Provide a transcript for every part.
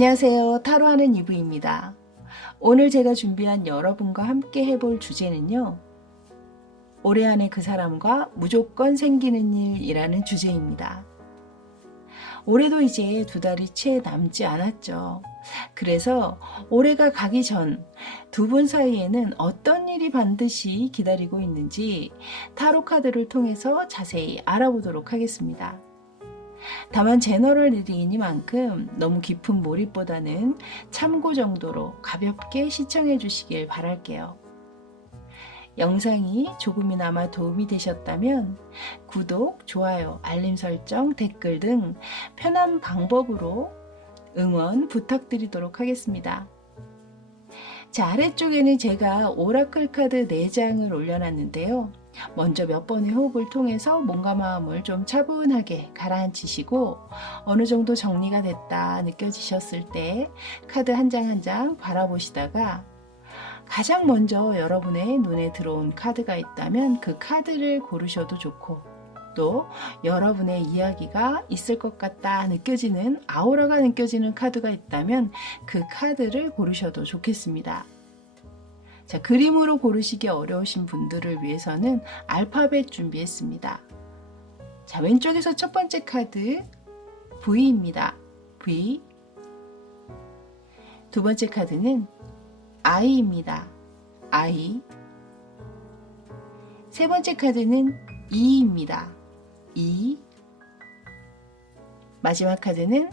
안녕하세요. 타로하는 이브입니다. 오늘 제가 준비한 여러분과 함께 해볼 주제는요. 올해 안에 그 사람과 무조건 생기는 일이라는 주제입니다. 올해도 이제 2달이 채 남지 않았죠. 그래서 올해가 가기 전 두 분 사이에는 어떤 일이 반드시 기다리고 있는지 타로 카드를 통해서 자세히 알아보도록 하겠습니다. 다만 제너럴 리딩이니만큼 너무 깊은 몰입보다는 참고 정도로 가볍게 시청해 주시길 바랄게요. 영상이 조금이나마 도움이 되셨다면 구독, 좋아요, 알림 설정, 댓글 등 편한 방법으로 응원 부탁드리도록 하겠습니다. 자, 아래쪽에는 제가 오라클 카드 4장을 올려놨는데요. 먼저 몇 번의 호흡을 통해서 몸과 마음을 좀 차분하게 가라앉히시고 어느 정도 정리가 됐다 느껴지셨을 때 카드 한 장 한 장 바라보시다가 가장 먼저 여러분의 눈에 들어온 카드가 있다면 그 카드를 고르셔도 좋고 또 여러분의 이야기가 있을 것 같다 느껴지는 아우라가 느껴지는 카드가 있다면 그 카드를 고르셔도 좋겠습니다. 자, 그림으로 고르시기 어려우신 분들을 위해서는 알파벳 준비했습니다. 자, 왼쪽에서 첫 번째 카드 V입니다. V. 두 번째 카드는 I입니다. I. 세 번째 카드는 E입니다. E. 마지막 카드는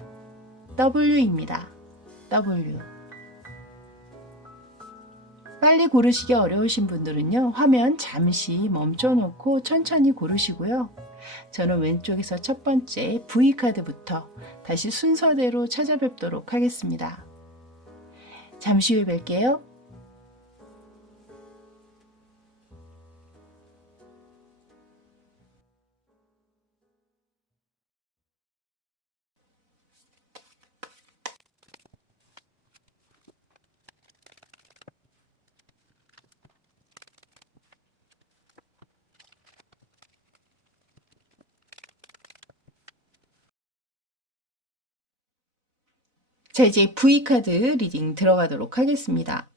W입니다. W. 빨리 고르시기 어려우신 분들은요, 화면 잠시 멈춰놓고 천천히 고르시고요. 저는 왼쪽에서 첫 번째 V카드부터 다시 순서대로 찾아뵙도록 하겠습니다. 잠시 후에 뵐게요. 자, 이제 V카드 리딩 들어가도록 하겠습니다.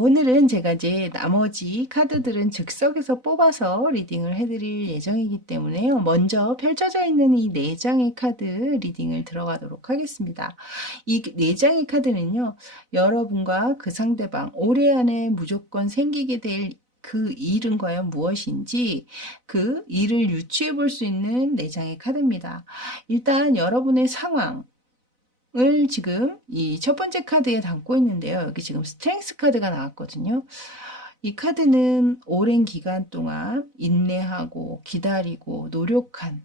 오늘은 제가 이제 나머지 카드들은 즉석에서 뽑아서 리딩을 해드릴 예정이기 때문에요. 먼저 펼쳐져 있는 이 4장의 카드 리딩을 들어가도록 하겠습니다. 이 4장의 카드는요, 여러분과 그 상대방 올해 안에 무조건 생기게 될 그 일은 과연 무엇인지 그 일을 유추해 볼 수 있는 4장의 카드입니다. 일단 여러분의 상황 을 지금 이 첫 번째 카드에 담고 있는데요. 여기 지금 스트렝스 카드가 나왔거든요. 이 카드는 오랜 기간 동안 인내하고 기다리고 노력한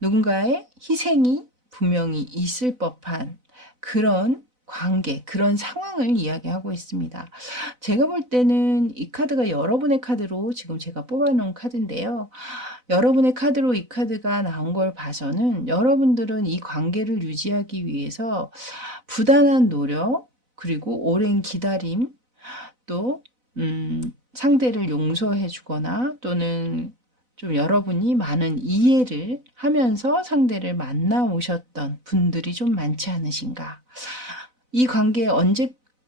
누군가의 희생이 분명히 있을 법한 그런 관계, 그런 상황을 이야기하고 있습니다. 제가 볼 때는 이 카드가 여러분의 카드로 지금 제가 뽑아놓은 카드인데요. 여러분의 카드로 이 카드가 나온 걸 봐서는 여러분들은 이 관계를 유지하기 위해서 부단한 노력, 그리고 오랜 기다림, 또 상대를 용서해 주거나 또는 좀 여러분이 많은 이해를 하면서 상대를 만나 오셨던 분들이 좀 많지 않으신가. 이 관계에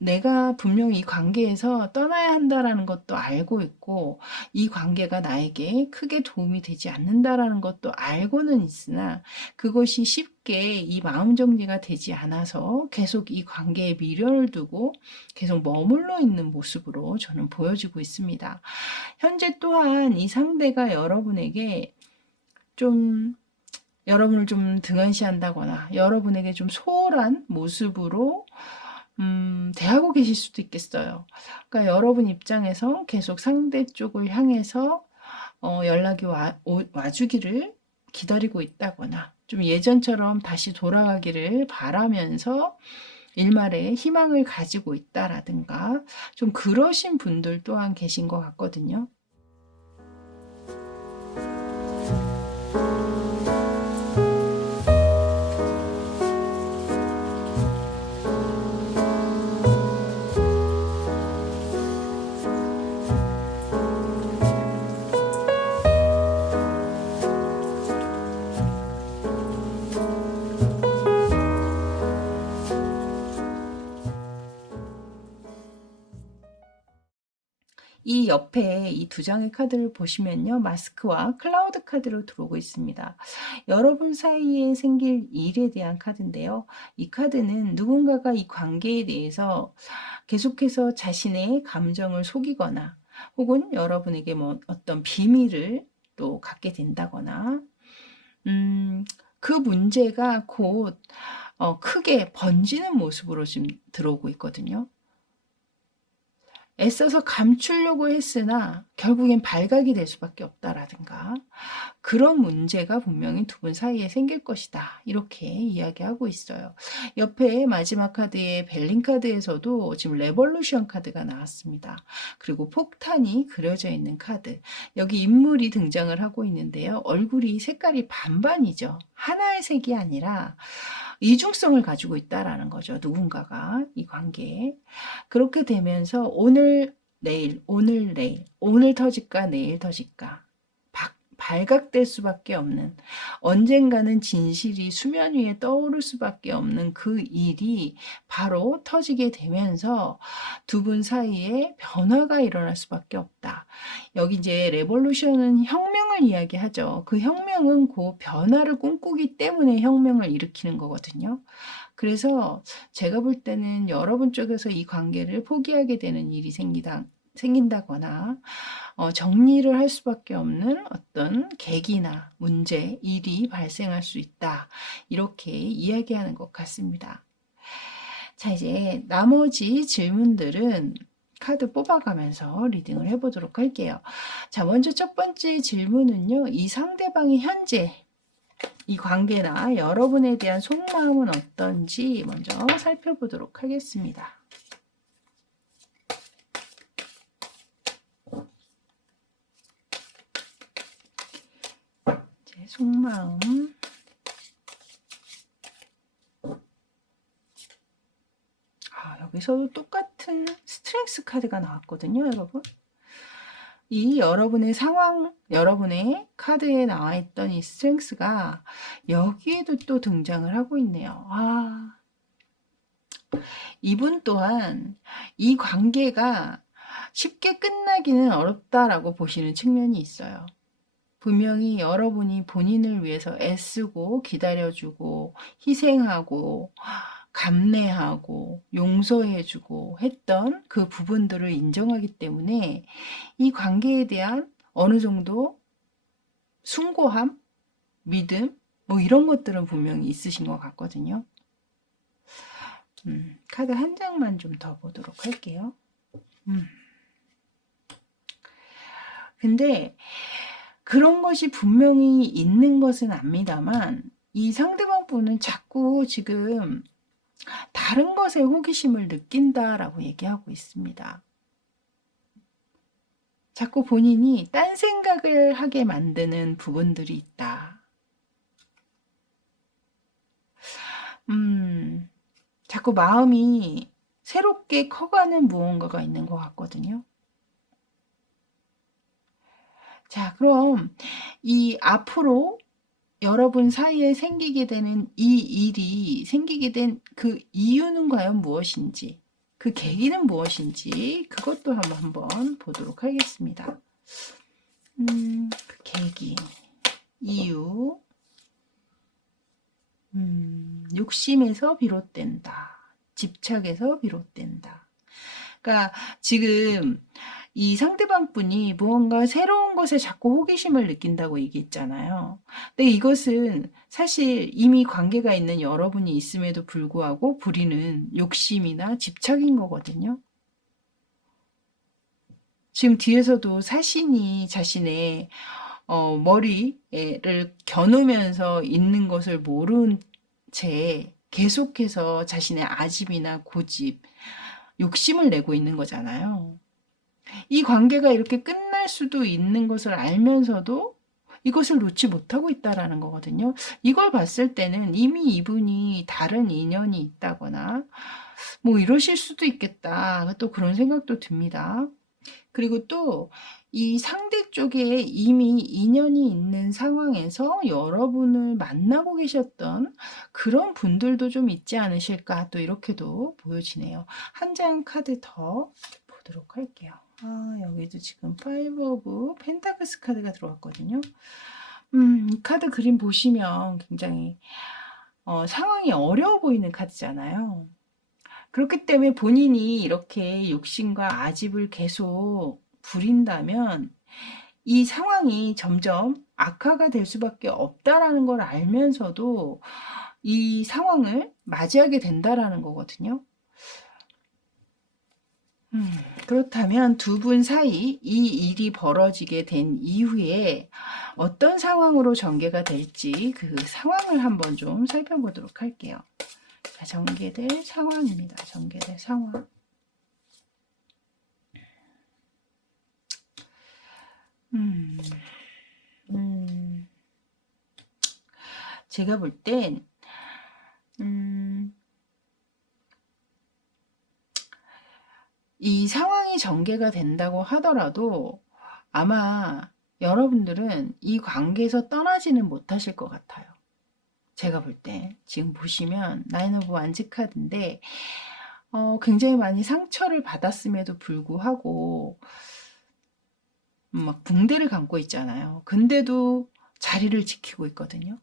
내가 분명히 이 관계에서 떠나야 한다라는 것도 알고 있고 이 관계가 나에게 크게 도움이 되지 않는다라는 것도 알고는 있으나 그것이 쉽게 이 마음 정리가 되지 않아서 계속 이 관계에 미련을 두고 계속 머물러 있는 모습으로 저는 보여지고 있습니다. 현재 또한 이 상대가 여러분에게 좀 여러분을 좀 등한시한다거나 여러분에게 좀 소홀한 모습으로 대하고 계실 수도 있겠어요. 그러니까 여러분 입장에서 계속 상대 쪽을 향해서 연락이 와주기를 기다리고 있다거나 좀 예전처럼 다시 돌아가기를 바라면서 일말의 희망을 가지고 있다라든가 좀 그러신 분들 또한 계신 것 같거든요. 이 옆에 이 두 장의 카드를 보시면요. 마스크와 클라우드 카드로 들어오고 있습니다. 여러분 사이에 생길 일에 대한 카드인데요. 이 카드는 누군가가 이 관계에 대해서 계속해서 자신의 감정을 속이거나 혹은 여러분에게 뭐 어떤 비밀을 또 갖게 된다거나 그 문제가 곧 크게 번지는 모습으로 지금 들어오고 있거든요. 애써서 감추려고 했으나 결국엔 발각이 될 수밖에 없다라든가 그런 문제가 분명히 두 분 사이에 생길 것이다. 이렇게 이야기하고 있어요. 옆에 마지막 카드의 벨린 카드에서도 지금 레볼루션 카드가 나왔습니다. 그리고 폭탄이 그려져 있는 카드. 여기 인물이 등장을 하고 있는데요. 얼굴이 색깔이 반반이죠. 하나의 색이 아니라 이중성을 가지고 있다라는 거죠. 누군가가 이 관계에. 그렇게 되면서 오늘 내일, 오늘 내일, 오늘 터질까 내일 터질까 발각될 수밖에 없는 언젠가는 진실이 수면 위에 떠오를 수밖에 없는 그 일이 바로 터지게 되면서 두 분 사이에 변화가 일어날 수밖에 없다. 여기 이제 레볼루션은 혁명을 이야기하죠. 그 혁명은 그 변화를 꿈꾸기 때문에 혁명을 일으키는 거거든요. 그래서 제가 볼 때는 여러분 쪽에서 이 관계를 포기하게 되는 일이 생긴다거나 정리를 할 수밖에 없는 어떤 계기나 문제, 일이 발생할 수 있다. 이렇게 이야기하는 것 같습니다. 자, 이제 나머지 질문들은 카드 뽑아가면서 리딩을 해보도록 할게요. 자, 먼저 첫 번째 질문은요. 이 상대방이 현재 이 관계나 여러분에 대한 속마음은 어떤지 먼저 살펴보도록 하겠습니다. 속마음. 여기서도 똑같은 스트렝스 카드가 나왔거든요, 여러분. 이 여러분의 상황, 여러분의 카드에 나와 있던 이 스트렝스가 여기에도 또 등장을 하고 있네요. 이분 또한 이 관계가 쉽게 끝나기는 어렵다라고 보시는 측면이 있어요. 분명히 여러분이 본인을 위해서 애쓰고 기다려주고 희생하고 감내하고 용서해주고 했던 그 부분들을 인정하기 때문에 이 관계에 대한 어느 정도 숭고함, 믿음 뭐 이런 것들은 분명히 있으신 것 같거든요. 카드 한 장만 좀 더 보도록 할게요. 근데 그런 것이 분명히 있는 것은 압니다만 이 상대방 분은 자꾸 지금 다른 것에 호기심을 느낀다라고 얘기하고 있습니다. 자꾸 본인이 딴 생각을 하게 만드는 부분들이 있다. 자꾸 마음이 새롭게 커가는 무언가가 있는 것 같거든요. 자, 그럼 이 앞으로 여러분 사이에 생기게 되는 이 일이 생기게 된 그 이유는 과연 무엇인지, 그 계기는 무엇인지 그것도 한번 보도록 하겠습니다. 그 계기, 이유, 욕심에서 비롯된다. 집착에서 비롯된다. 그러니까 지금 이 상대방 분이 무언가 새로운 것에 자꾸 호기심을 느낀다고 얘기했잖아요. 근데 이것은 사실 이미 관계가 있는 여러분이 있음에도 불구하고 부리는 욕심이나 집착인 거거든요. 지금 뒤에서도 사신이 자신의 머리를 겨누면서 있는 것을 모른 채 계속해서 자신의 아집이나 고집, 욕심을 내고 있는 거잖아요. 이 관계가 이렇게 끝날 수도 있는 것을 알면서도 이것을 놓지 못하고 있다라는 거거든요. 이걸 봤을 때는 이미 이분이 다른 인연이 있다거나 뭐 이러실 수도 있겠다. 또 그런 생각도 듭니다. 그리고 또 이 상대 쪽에 이미 인연이 있는 상황에서 여러분을 만나고 계셨던 그런 분들도 좀 있지 않으실까 또 이렇게도 보여지네요. 한 장 카드 더 보도록 할게요. 여기도 지금 5 오브 펜타클스 카드가 들어왔거든요. 이 카드 그림 보시면 굉장히 상황이 어려워 보이는 카드잖아요. 그렇기 때문에 본인이 이렇게 욕심과 아집을 계속 부린다면 이 상황이 점점 악화가 될 수밖에 없다라는 걸 알면서도 이 상황을 맞이하게 된다라는 거거든요. 그렇다면 두 분 사이 이 일이 벌어지게 된 이후에 어떤 상황으로 전개가 될지 그 상황을 한번 좀 살펴보도록 할게요. 자, 전개될 상황입니다. 전개될 상황. 제가 볼 땐, 이 상황이 전개가 된다고 하더라도 아마 여러분들은 이 관계에서 떠나지는 못하실 것 같아요. 제가 볼 때 지금 보시면 나인 오브 완즈 카드인데 굉장히 많이 상처를 받았음에도 불구하고 막 붕대를 감고 있잖아요. 근데도 자리를 지키고 있거든요.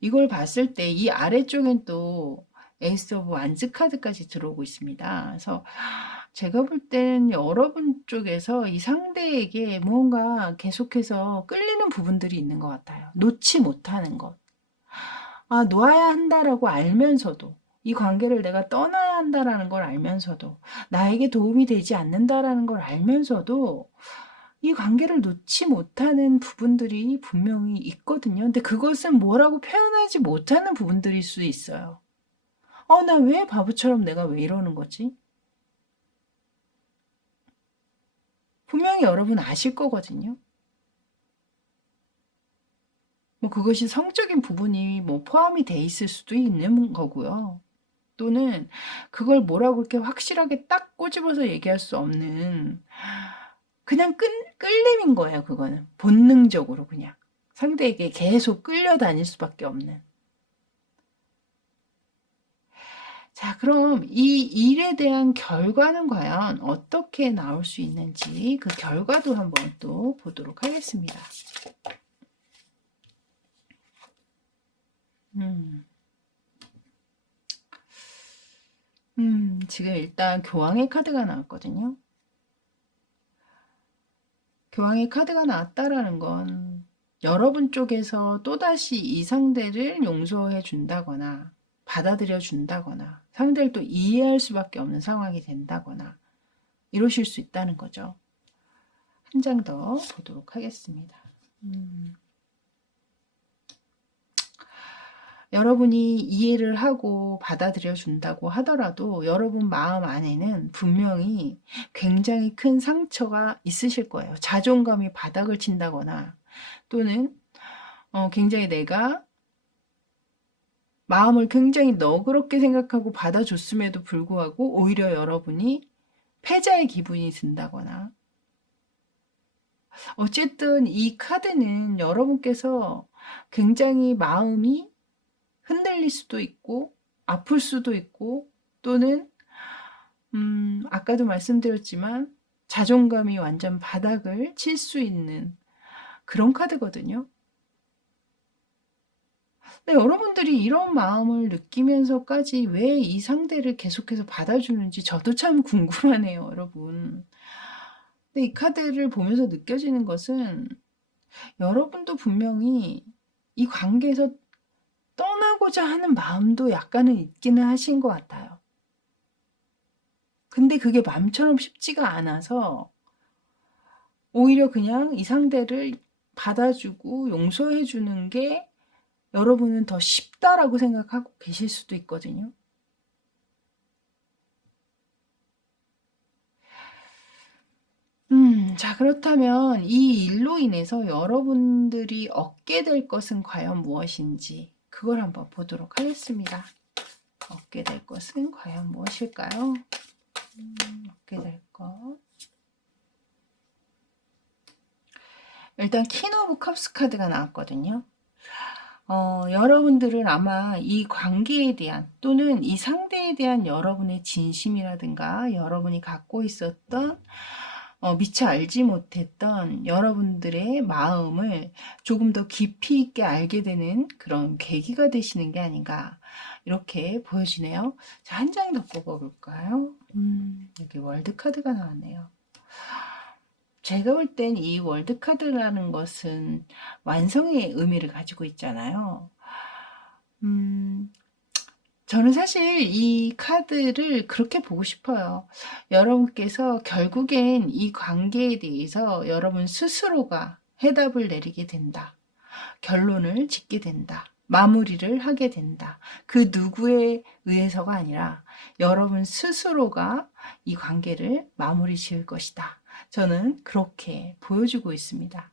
이걸 봤을 때 이 아래쪽엔 또 에이스 오브 완즈 카드까지 들어오고 있습니다. 그래서 제가 볼 땐 여러분 쪽에서 이 상대에게 무언가 계속해서 끌리는 부분들이 있는 것 같아요. 놓지 못하는 것. 놓아야 한다라고 알면서도 이 관계를 내가 떠나야 한다라는 걸 알면서도 나에게 도움이 되지 않는다라는 걸 알면서도 이 관계를 놓지 못하는 부분들이 분명히 있거든요. 근데 그것은 뭐라고 표현하지 못하는 부분들일 수 있어요. 나 왜 바보처럼 내가 왜 이러는 거지? 분명히 여러분 아실 거거든요. 뭐 그것이 성적인 부분이 뭐 포함이 돼 있을 수도 있는 거고요. 또는 그걸 뭐라고 그렇게 확실하게 딱 꼬집어서 얘기할 수 없는 그냥 끌림인 거예요. 그거는 본능적으로 그냥 상대에게 계속 끌려다닐 수밖에 없는. 자, 그럼 이 일에 대한 결과는 과연 어떻게 나올 수 있는지 그 결과도 한번 또 보도록 하겠습니다. 지금 일단 교황의 카드가 나왔거든요. 교황의 카드가 나왔다라는 건 여러분 쪽에서 또다시 이 상대를 용서해 준다거나 받아들여 준다거나 상대를 또 이해할 수밖에 없는 상황이 된다거나 이러실 수 있다는 거죠. 한 장 더 보도록 하겠습니다. 여러분이 이해를 하고 받아들여 준다고 하더라도 여러분 마음 안에는 분명히 굉장히 큰 상처가 있으실 거예요. 자존감이 바닥을 친다거나 또는 굉장히 내가 마음을 굉장히 너그럽게 생각하고 받아줬음에도 불구하고 오히려 여러분이 패자의 기분이 든다거나 어쨌든 이 카드는 여러분께서 굉장히 마음이 흔들릴 수도 있고 아플 수도 있고 또는 아까도 말씀드렸지만 자존감이 완전 바닥을 칠 수 있는 그런 카드거든요. 근데 여러분들이 이런 마음을 느끼면서까지 왜 이 상대를 계속해서 받아주는지 저도 참 궁금하네요, 여러분. 근데 이 카드를 보면서 느껴지는 것은 여러분도 분명히 이 관계에서 떠나고자 하는 마음도 약간은 있기는 하신 것 같아요. 근데 그게 마음처럼 쉽지가 않아서 오히려 그냥 이 상대를 받아주고 용서해 주는 게 여러분은 더 쉽다라고 생각하고 계실 수도 있거든요. 자, 그렇다면 이 일로 인해서 여러분들이 얻게 될 것은 과연 무엇인지 그걸 한번 보도록 하겠습니다. 얻게 될 것은 과연 무엇일까요? 얻게 될 것. 일단 퀸 오브 컵스 카드가 나왔거든요. 여러분들은 아마 이 관계에 대한 또는 이 상대에 대한 여러분의 진심이라든가 여러분이 갖고 있었던 미처 알지 못했던 여러분들의 마음을 조금 더 깊이 있게 알게 되는 그런 계기가 되시는 게 아닌가 이렇게 보여지네요. 자, 한 장 더 뽑아볼까요? 여기 월드카드가 나왔네요. 제가 볼 땐 이 월드카드라는 것은 완성의 의미를 가지고 있잖아요. 저는 사실 이 카드를 그렇게 보고 싶어요. 여러분께서 결국엔 이 관계에 대해서 여러분 스스로가 해답을 내리게 된다. 결론을 짓게 된다. 마무리를 하게 된다. 그 누구에 의해서가 아니라 여러분 스스로가 이 관계를 마무리 지을 것이다. 저는 그렇게 보여주고 있습니다.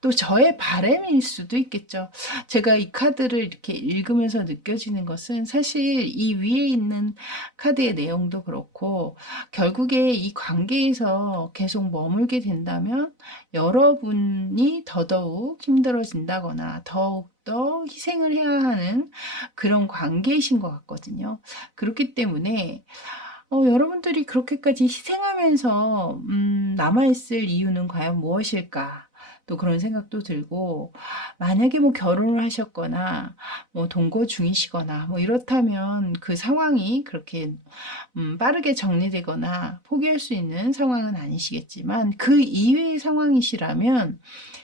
또 저의 바람일 수도 있겠죠. 제가 이 카드를 이렇게 읽으면서 느껴지는 것은 사실 이 위에 있는 카드의 내용도 그렇고 결국에 이 관계에서 계속 머물게 된다면 여러분이 더더욱 힘들어진다거나 더욱더 희생을 해야 하는 그런 관계이신 것 같거든요. 그렇기 때문에 여러분들이 그렇게까지 희생하면서 남아있을 이유는 과연 무엇일까? 또 그런 생각도 들고, 만약에 뭐 결혼을 하셨거나, 뭐 동거 중이시거나, 뭐 이렇다면 그 상황이 그렇게 빠르게 정리되거나 포기할 수 있는 상황은 아니시겠지만, 그 이외의 상황이시라면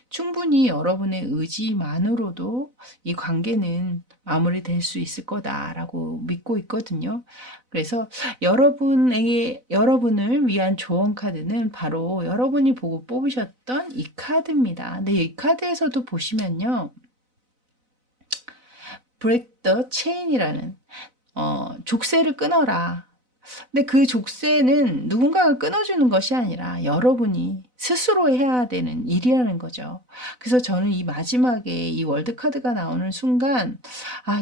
충분히 여러분의 의지만으로도 이 관계는 마무리될 수 있을 거다라고 믿고 있거든요. 그래서 여러분을 위한 조언 카드는 바로 여러분이 보고 뽑으셨던 이 카드입니다. 근데 이 카드에서도 보시면요. Break the chain이라는, 족쇄를 끊어라. 근데 그 족쇄는 누군가가 끊어주는 것이 아니라 여러분이 스스로 해야 되는 일이라는 거죠. 그래서 저는 이 마지막에 이 월드카드가 나오는 순간,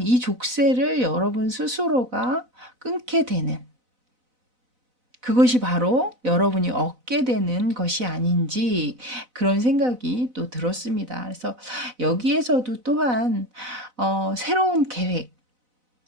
이 족쇄를 여러분 스스로가 끊게 되는, 그것이 바로 여러분이 얻게 되는 것이 아닌지 그런 생각이 또 들었습니다. 그래서 여기에서도 또한 새로운 계획,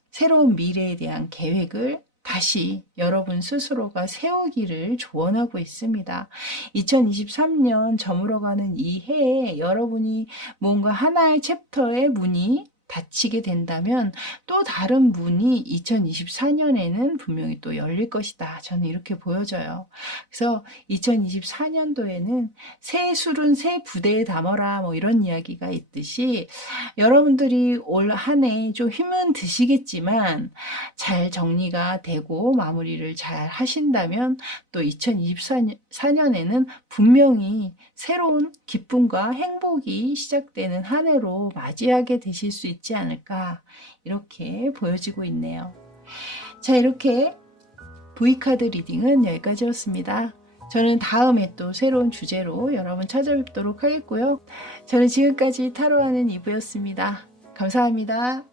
새로운 미래에 대한 계획을 다시 여러분 스스로가 세우기를 조언하고 있습니다. 2023년 저물어가는 이 해에 여러분이 뭔가 하나의 챕터의 문이 닫히게 된다면 또 다른 문이 2024년에는 분명히 또 열릴 것이다. 저는 이렇게 보여져요. 그래서 2024년도에는 새 술은 새 부대에 담아라 뭐 이런 이야기가 있듯이 여러분들이 올 한 해 좀 힘은 드시겠지만 잘 정리가 되고 마무리를 잘 하신다면 또 2024년에는 분명히 새로운 기쁨과 행복이 시작되는 한 해로 맞이하게 되실 수 있지 않을까 이렇게 보여지고 있네요. 자, 이렇게 V카드 리딩은 여기까지였습니다. 저는 다음에 또 새로운 주제로 여러분 찾아뵙도록 하겠고요. 저는 지금까지 타로하는 이브였습니다. 감사합니다.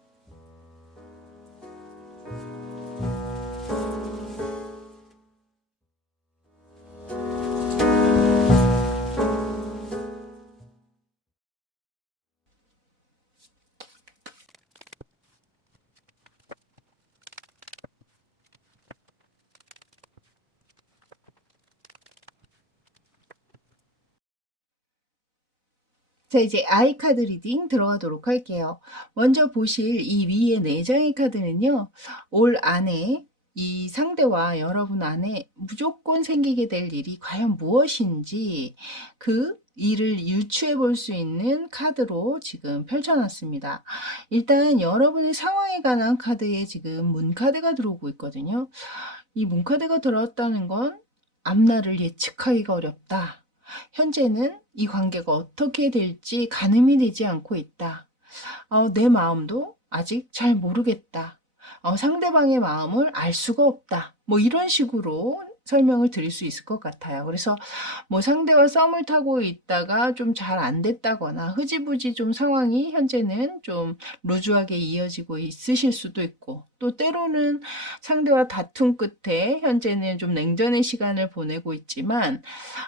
자, 이제 아이카드 리딩 들어가도록 할게요. 먼저 보실 이 위에 4장의 카드는요. 올 안에 이 상대와 여러분 안에 무조건 생기게 될 일이 과연 무엇인지 그 일을 유추해 볼 수 있는 카드로 지금 펼쳐놨습니다. 일단 여러분의 상황에 관한 카드에 지금 문카드가 들어오고 있거든요. 이 문카드가 들어왔다는 건 앞날을 예측하기가 어렵다. 현재는 이 관계가 어떻게 될지 가늠이 되지 않고 있다. 내 마음도 아직 잘 모르겠다. 상대방의 마음을 알 수가 없다. 뭐 이런 식으로 설명을 드릴 수 있을 것 같아요. 그래서 뭐 상대와 썸을 타고 있다가 좀 잘 안 됐다거나 흐지부지 좀 상황이 현재는 좀 루즈하게 이어지고 있으실 수도 있고 또 때로는 상대와 다툼 끝에 현재는 좀 냉전의 시간을 보내고 있지만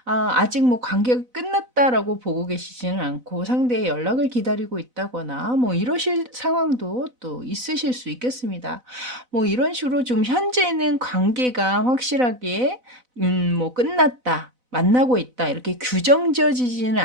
아직 뭐 관계가 끝났다라고 보고 계시지는 않고 상대의 연락을 기다리고 있다거나 뭐 이러실 상황도 또 있으실 수 있겠습니다. 뭐 이런 식으로 좀 현재는 관계가 확실하게 뭐 끝났다. 만나고 있다. 이렇게 규정지어지지는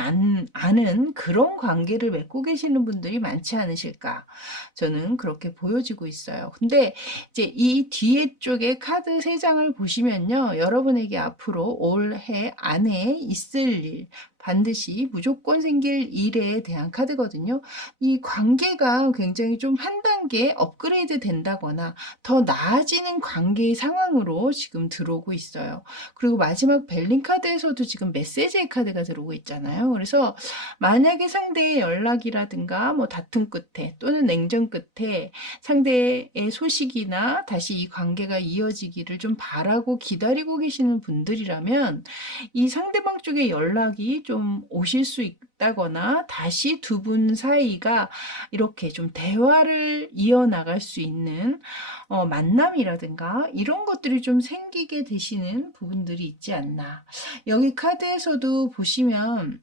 않은 그런 관계를 맺고 계시는 분들이 많지 않으실까. 저는 그렇게 보여지고 있어요. 근데 이제 이 뒤에 쪽에 카드 3장을 보시면요. 여러분에게 앞으로 올해 안에 있을 일, 반드시 무조건 생길 일에 대한 카드거든요. 이 관계가 굉장히 좀 한 단계 업그레이드 된다거나 더 나아지는 관계의 상황으로 지금 들어오고 있어요. 그리고 마지막 벨린 카드에서도 지금 메시지의 카드가 들어오고 있잖아요. 그래서 만약에 상대의 연락이라든가 뭐 다툼 끝에 또는 냉전 끝에 상대의 소식이나 다시 이 관계가 이어지기를 좀 바라고 기다리고 계시는 분들이라면 이 상대방 쪽의 연락이 좀 오실 수 있다거나 다시 두 분 사이가 이렇게 좀 대화를 이어나갈 수 있는 만남이라든가 이런 것들이 좀 생기게 되시는 부분들이 있지 않나. 여기 카드에서도 보시면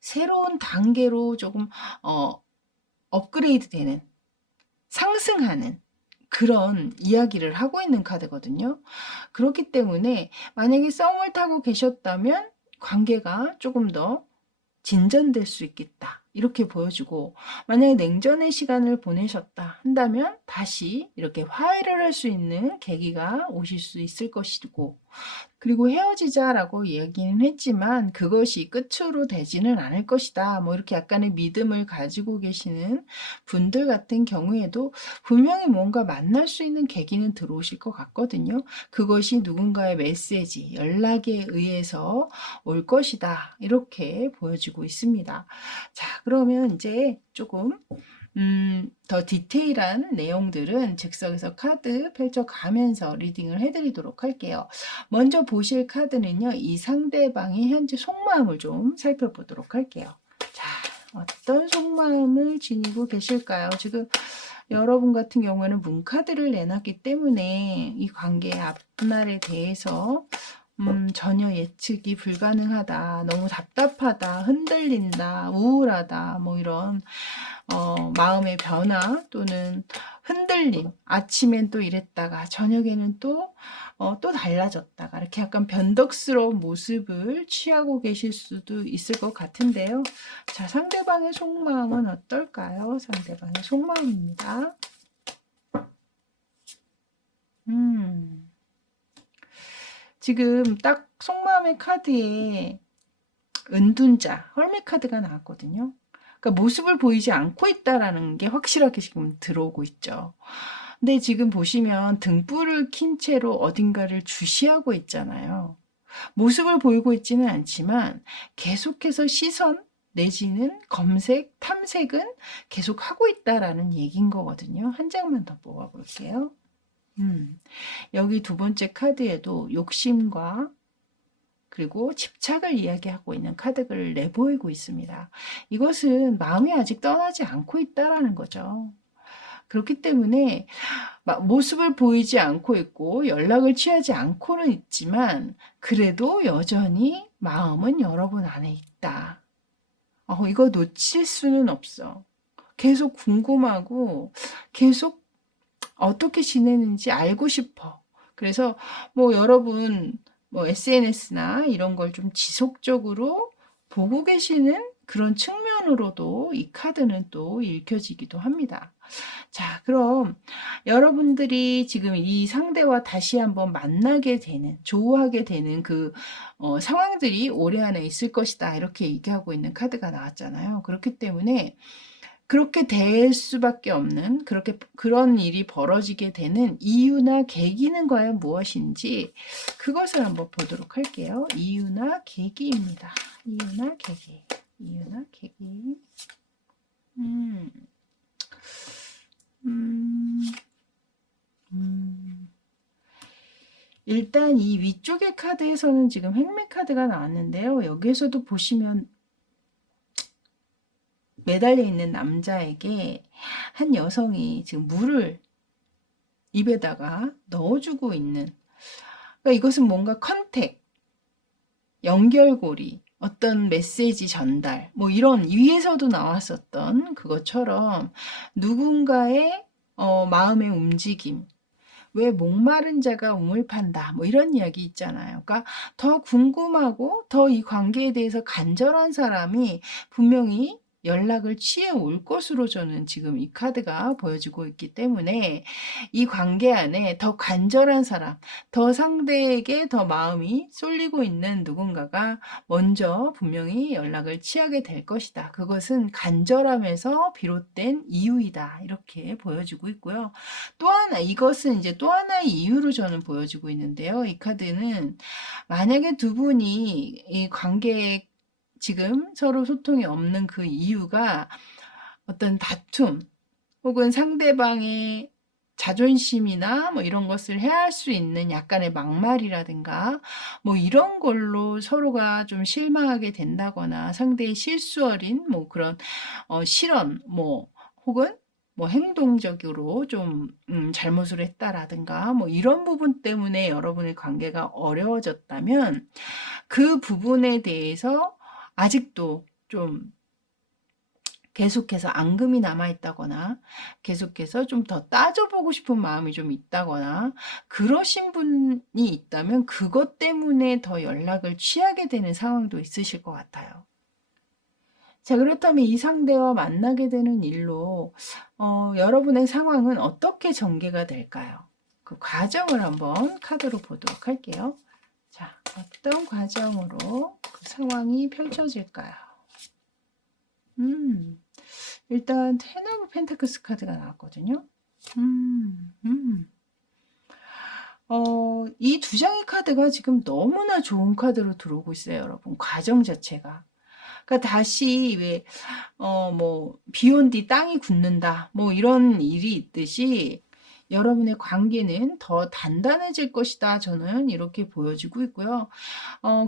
새로운 단계로 조금 업그레이드 되는, 상승하는 그런 이야기를 하고 있는 카드거든요. 그렇기 때문에 만약에 썸을 타고 계셨다면 관계가 조금 더 진전될 수 있겠다. 이렇게 보여주고 만약에 냉전의 시간을 보내셨다 한다면 다시 이렇게 화해를 할 수 있는 계기가 오실 수 있을 것이고 그리고 헤어지자라고 얘기는 했지만 그것이 끝으로 되지는 않을 것이다. 뭐 이렇게 약간의 믿음을 가지고 계시는 분들 같은 경우에도 분명히 뭔가 만날 수 있는 계기는 들어오실 것 같거든요. 그것이 누군가의 메시지, 연락에 의해서 올 것이다. 이렇게 보여지고 있습니다. 자, 그러면 이제 조금 더 디테일한 내용들은 즉석에서 카드 펼쳐가면서 리딩을 해드리도록 할게요. 먼저 보실 카드는요. 이 상대방의 현재 속마음을 좀 살펴보도록 할게요. 자, 어떤 속마음을 지니고 계실까요? 지금 여러분 같은 경우에는 문카드를 내놨기 때문에 이 관계의 앞날에 대해서 전혀 예측이 불가능하다, 너무 답답하다, 흔들린다, 우울하다, 뭐 이런 마음의 변화 또는 흔들림, 아침엔 또 이랬다가 저녁에는 또 달라졌다가 이렇게 약간 변덕스러운 모습을 취하고 계실 수도 있을 것 같은데요. 자, 상대방의 속마음은 어떨까요? 상대방의 속마음입니다. 지금 딱 속마음의 카드에 은둔자, 헐미 카드가 나왔거든요. 그러니까 모습을 보이지 않고 있다라는 게 확실하게 지금 들어오고 있죠. 근데 지금 보시면 등불을 킨 채로 어딘가를 주시하고 있잖아요. 모습을 보이고 있지는 않지만 계속해서 시선 내지는 검색, 탐색은 계속 하고 있다라는 얘기인 거거든요. 한 장만 더 뽑아볼게요. 여기 두 번째 카드에도 욕심과 그리고 집착을 이야기하고 있는 카드를 내보이고 있습니다. 이것은 마음이 아직 떠나지 않고 있다라는 거죠. 그렇기 때문에 모습을 보이지 않고 있고 연락을 취하지 않고는 있지만 그래도 여전히 마음은 여러분 안에 있다. 이거 놓칠 수는 없어. 계속 궁금하고 계속 어떻게 지내는지 알고 싶어. 그래서 뭐 여러분 뭐 SNS나 이런 걸 좀 지속적으로 보고 계시는 그런 측면으로도 이 카드는 또 읽혀지기도 합니다. 자, 그럼 여러분들이 지금 이 상대와 다시 한번 만나게 되는, 조우하게 되는 그 상황들이 올해 안에 있을 것이다. 이렇게 얘기하고 있는 카드가 나왔잖아요. 그렇기 때문에 그렇게 될 수밖에 없는 그런 일이 벌어지게 되는 이유나 계기는 과연 무엇인지 그것을 한번 보도록 할게요. 이유나 계기입니다. 이유나 계기. 이유나 계기. 음. 일단 이 위쪽의 카드에서는 지금 행매 카드가 나왔는데요. 여기에서도 보시면 매달려 있는 남자에게 한 여성이 지금 물을 입에다가 넣어주고 있는, 그러니까 이것은 뭔가 컨택, 연결고리, 어떤 메시지 전달, 뭐 이런 위에서도 나왔었던 그것처럼 누군가의 마음의 움직임, 왜 목마른 자가 우물 판다, 뭐 이런 이야기 있잖아요. 그러니까 더 궁금하고 더 이 관계에 대해서 간절한 사람이 분명히 연락을 취해 올 것으로 저는 지금 이 카드가 보여지고 있기 때문에 이 관계 안에 더 간절한 사람, 더 상대에게 더 마음이 쏠리고 있는 누군가가 먼저 분명히 연락을 취하게 될 것이다. 그것은 간절함에서 비롯된 이유이다. 이렇게 보여지고 있고요. 또 하나, 이것은 이제 또 하나의 이유로 저는 보여지고 있는데요. 이 카드는 만약에 두 분이 이 관계에 지금 서로 소통이 없는 그 이유가 어떤 다툼 혹은 상대방의 자존심이나 뭐 이런 것을 해할 수 있는 약간의 막말이라든가 뭐 이런 걸로 서로가 좀 실망하게 된다거나 상대의 실수 어린 뭐 그런 실언 뭐 혹은 뭐 행동적으로 좀 잘못을 했다라든가 뭐 이런 부분 때문에 여러분의 관계가 어려워졌다면 그 부분에 대해서 아직도 좀 계속해서 앙금이 남아있다거나 계속해서 좀 더 따져보고 싶은 마음이 좀 있다거나 그러신 분이 있다면 그것 때문에 더 연락을 취하게 되는 상황도 있으실 것 같아요. 자, 그렇다면 이 상대와 만나게 되는 일로 여러분의 상황은 어떻게 전개가 될까요? 그 과정을 한번 카드로 보도록 할게요. 자, 어떤 과정으로 그 상황이 펼쳐질까요? 일단 텐 오브 펜타클스 카드가 나왔거든요. 이 두 장의 카드가 지금 너무나 좋은 카드로 들어오고 있어요, 여러분. 과정 자체가. 그러니까 다시 왜 뭐 비온 뒤 땅이 굳는다 뭐 이런 일이 있듯이 여러분의 관계는 더 단단해질 것이다. 저는 이렇게 보여지고 있고요.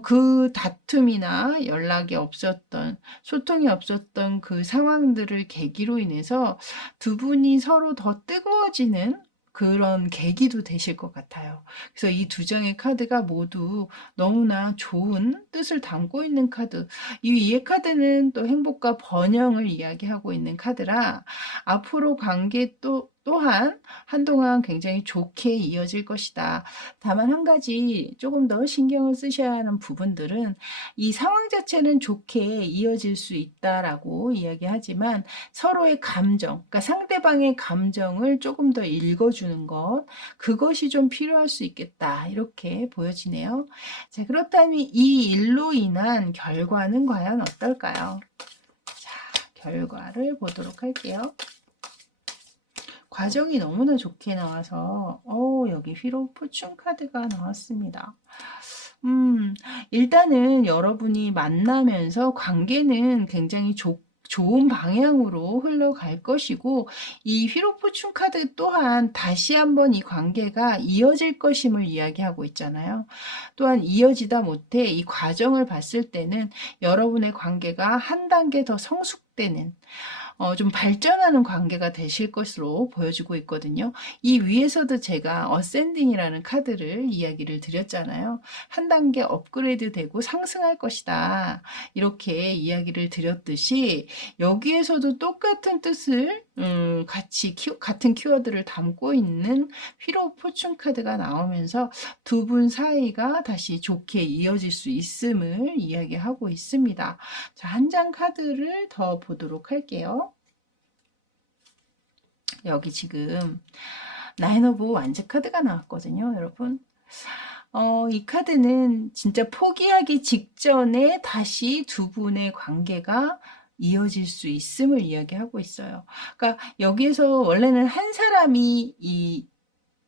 그 다툼이나 연락이 없었던, 소통이 없었던 그 상황들을 계기로 인해서 두 분이 서로 더 뜨거워지는 그런 계기도 되실 것 같아요. 그래서 이 두 장의 카드가 모두 너무나 좋은 뜻을 담고 있는 카드. 이 위의 카드는 또 행복과 번영을 이야기하고 있는 카드라 앞으로 관계 또한 한동안 굉장히 좋게 이어질 것이다. 다만 한 가지 조금 더 신경을 쓰셔야 하는 부분들은 이 상황 자체는 좋게 이어질 수 있다라고 이야기하지만 서로의 감정, 그러니까 상대방의 감정을 조금 더 읽어주는 것, 그것이 좀 필요할 수 있겠다. 이렇게 보여지네요. 자, 그렇다면 이 일로 인한 결과는 과연 어떨까요? 자, 결과를 보도록 할게요. 과정이 너무나 좋게 나와서 여기 휘로 포춘 카드가 나왔습니다. 일단은 여러분이 만나면서 관계는 굉장히 좋은 방향으로 흘러갈 것이고 이 휘로 포춘 카드 또한 다시 한번 이 관계가 이어질 것임을 이야기하고 있잖아요. 또한 이어지다 못해 이 과정을 봤을 때는 여러분의 관계가 한 단계 더 성숙되는 좀 발전하는 관계가 되실 것으로 보여지고 있거든요. 이 위에서도 제가 어센딩이라는 카드를 이야기를 드렸잖아요. 한 단계 업그레이드 되고 상승할 것이다. 이렇게 이야기를 드렸듯이 여기에서도 똑같은 뜻을 같은 키워드를 담고 있는 휘로 포춘 카드가 나오면서 두 분 사이가 다시 좋게 이어질 수 있음을 이야기하고 있습니다. 자, 한 장 카드를 더 보도록 할게요. 여기 지금 나인 오브 완즈 카드가 나왔거든요, 여러분. 이 카드는 진짜 포기하기 직전에 다시 두 분의 관계가 이어질 수 있음을 이야기하고 있어요. 그러니까 여기에서 원래는 한 사람이 이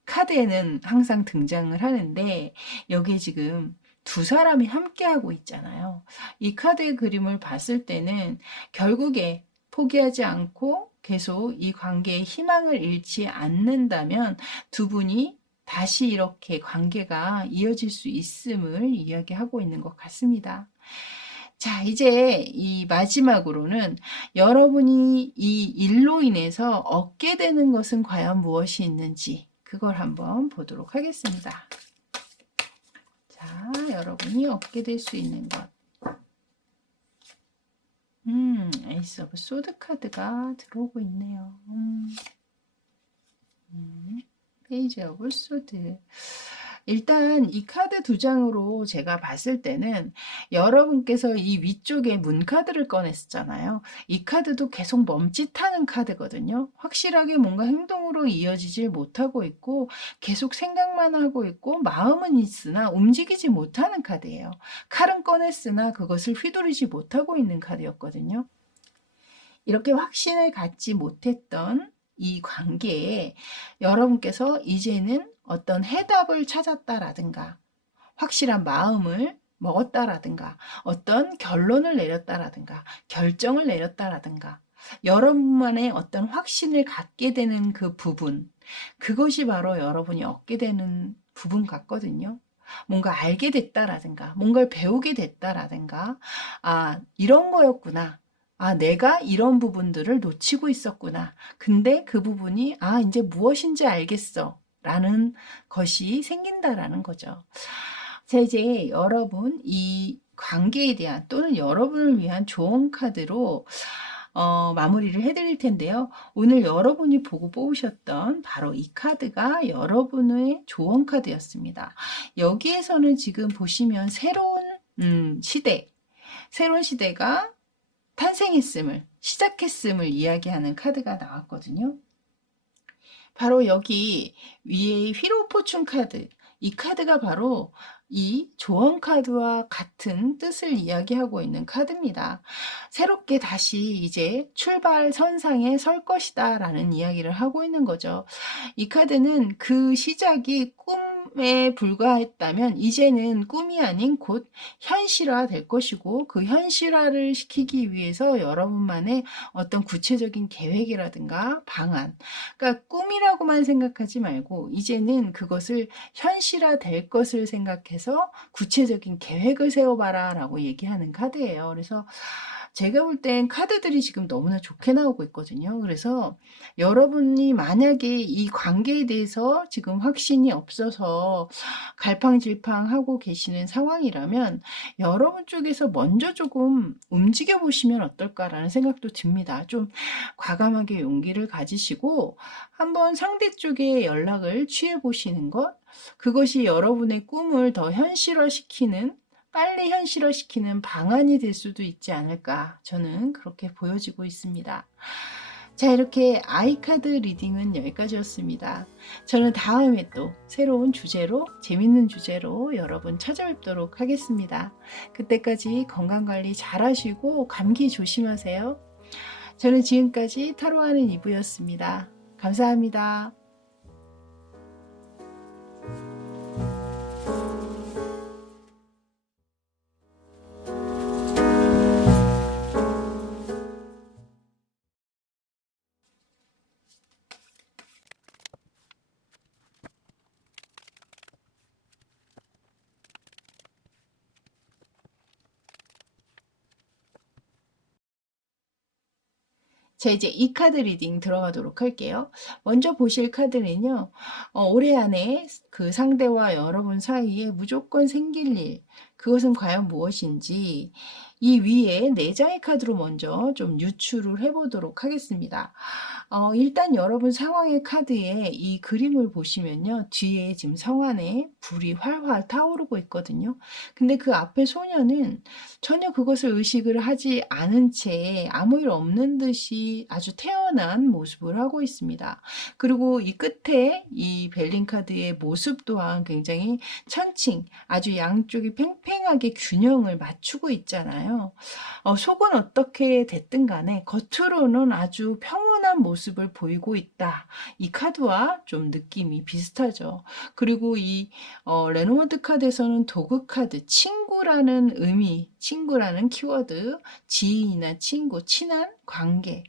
카드에는 항상 등장을 하는데 여기에 지금 두 사람이 함께하고 있잖아요. 이 카드의 그림을 봤을 때는 결국에 포기하지 않고 계속 이 관계에 희망을 잃지 않는다면 두 분이 다시 이렇게 관계가 이어질 수 있음을 이야기하고 있는 것 같습니다. 자, 이제 이 마지막으로는 여러분이 이 일로 인해서 얻게 되는 것은 과연 무엇이 있는지 그걸 한번 보도록 하겠습니다. 자, 여러분이 얻게 될 수 있는 것. 에이스 오브 소드 카드가 들어오고 있네요. 페이지 오브 소드. 일단 이 카드 두 장으로 제가 봤을 때는 여러분께서 이 위쪽에 문 카드를 꺼냈었잖아요. 이 카드도 계속 멈칫하는 카드거든요. 확실하게 뭔가 행동으로 이어지질 못하고 있고 계속 생각만 하고 있고 마음은 있으나 움직이지 못하는 카드예요. 칼은 꺼냈으나 그것을 휘두르지 못하고 있는 카드였거든요. 이렇게 확신을 갖지 못했던 이 관계에 여러분께서 이제는 어떤 해답을 찾았다라든가 확실한 마음을 먹었다라든가 어떤 결론을 내렸다라든가 결정을 내렸다라든가 여러분만의 어떤 확신을 갖게 되는 그 부분, 그것이 바로 여러분이 얻게 되는 부분 같거든요. 뭔가 알게 됐다라든가 뭔가를 배우게 됐다라든가 이런 거였구나. 내가 이런 부분들을 놓치고 있었구나. 근데 그 부분이 이제 무엇인지 알겠어. 라는 것이 생긴다라는 거죠. 자, 이제 여러분 이 관계에 대한 또는 여러분을 위한 조언 카드로 마무리를 해드릴 텐데요. 오늘 여러분이 보고 뽑으셨던 바로 이 카드가 여러분의 조언 카드였습니다. 여기에서는 지금 보시면 새로운 시대가 탄생했음을, 시작했음을 이야기하는 카드가 나왔거든요. 바로 여기 위에 휠 오브 포춘 카드, 이 카드가 바로 이 조언 카드와 같은 뜻을 이야기하고 있는 카드입니다. 새롭게 다시 이제 출발 선상에 설 것이다 라는 이야기를 하고 있는 거죠. 이 카드는 그 시작이 꿈에 불과했다면 이제는 꿈이 아닌 곧 현실화 될 것이고 그 현실화를 시키기 위해서 여러분만의 어떤 구체적인 계획이라든가 방안, 그러니까 꿈이라고만 생각하지 말고 이제는 그것을 현실화 될 것을 생각해서 구체적인 계획을 세워봐라 라고 얘기하는 카드예요. 그래서 제가 볼 땐 카드들이 지금 너무나 좋게 나오고 있거든요. 그래서 여러분이 만약에 이 관계에 대해서 지금 확신이 없어서 갈팡질팡하고 계시는 상황이라면 여러분 쪽에서 먼저 조금 움직여 보시면 어떨까라는 생각도 듭니다. 좀 과감하게 용기를 가지시고 한번 상대 쪽에 연락을 취해 보시는 것, 그것이 여러분의 꿈을 더 빨리 현실화시키는 방안이 될 수도 있지 않을까, 저는 그렇게 보여지고 있습니다. 자, 이렇게 아이카드 리딩은 여기까지였습니다. 저는 다음에 또 새로운 주제로, 재밌는 주제로 여러분 찾아뵙도록 하겠습니다. 그때까지 건강관리 잘 하시고 감기 조심하세요. 저는 지금까지 타로하는 이브였습니다. 감사합니다. 자, 이제 이 카드 리딩 들어가도록 할게요. 먼저 보실 카드는요, 올해 안에 그 상대와 여러분 사이에 무조건 생길 일, 그것은 과연 무엇인지 이 위에 4장의 카드로 먼저 좀 유추를 해보도록 하겠습니다. 일단 여러분 상황의 카드에 이 그림을 보시면요, 뒤에 지금 성 안에 불이 활활 타오르고 있거든요. 근데 그 앞에 소녀는 전혀 그것을 의식을 하지 않은 채 아무 일 없는 듯이 아주 태연한 모습을 하고 있습니다. 그리고 이 끝에 이 벨린 카드의 모습 또한 굉장히 천칭, 아주 양쪽이 팽팽하게 균형을 맞추고 있잖아요. 속은 어떻게 됐든 간에 겉으로는 아주 평온한 모습을 보이고 있다. 이 카드와 좀 느낌이 비슷하죠. 그리고 이 레노먼트 카드에서는 도그 카드, 친구라는 의미, 친구라는 키워드, 지인이나 친구, 친한 관계,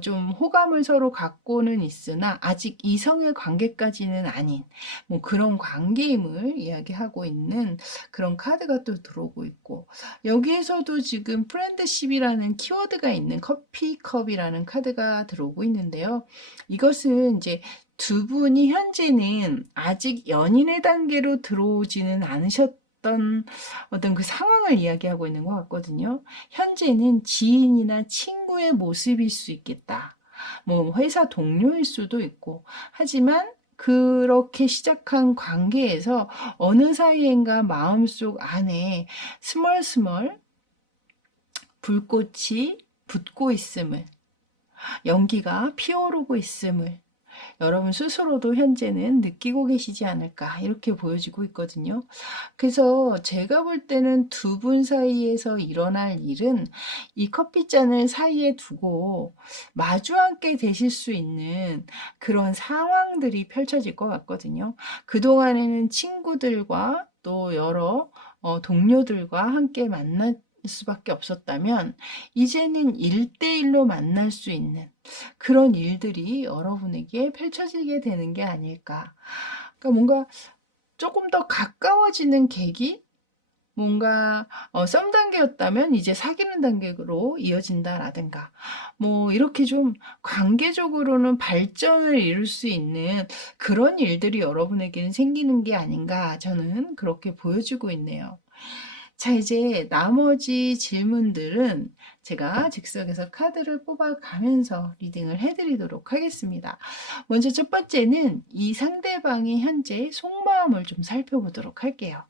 좀 호감을 서로 갖고는 있으나 아직 이성의 관계까지는 아닌 뭐 그런 관계임을 이야기하고 있는 그런 카드가 또 들어오고 있고, 여기에서도 지금 프렌드십이라는 키워드가 있는 커피컵이라는 카드가 들어오고 있는데요. 이것은 이제 두 분이 현재는 아직 연인의 단계로 들어오지는 않으셨던 어떤 그 상황을 이야기하고 있는 것 같거든요. 현재는 지인이나 친구의 모습일 수 있겠다. 뭐 회사 동료일 수도 있고, 하지만 그렇게 시작한 관계에서 어느 사이엔가 마음속 안에 스멀스멀 불꽃이 붙고 있음을, 연기가 피어오르고 있음을 여러분 스스로도 현재는 느끼고 계시지 않을까 이렇게 보여지고 있거든요. 그래서 제가 볼 때는 두 분 사이에서 일어날 일은 이 커피잔을 사이에 두고 마주 앉게 되실 수 있는 그런 상황들이 펼쳐질 것 같거든요. 그동안에는 친구들과 또 여러 동료들과 함께 만날 수밖에 없었다면 이제는 1대1로 만날 수 있는 그런 일들이 여러분에게 펼쳐지게 되는 게 아닐까. 그러니까 뭔가 조금 더 가까워지는 계기? 뭔가 썸 단계였다면 이제 사귀는 단계로 이어진다라든가 뭐 이렇게 좀 관계적으로는 발전을 이룰 수 있는 그런 일들이 여러분에게는 생기는 게 아닌가 저는 그렇게 보여지고 있네요. 자, 이제 나머지 질문들은 제가 즉석에서 카드를 뽑아가면서 리딩을 해드리도록 하겠습니다. 먼저 첫 번째는 이 상대방의 현재 속마음을 좀 살펴보도록 할게요.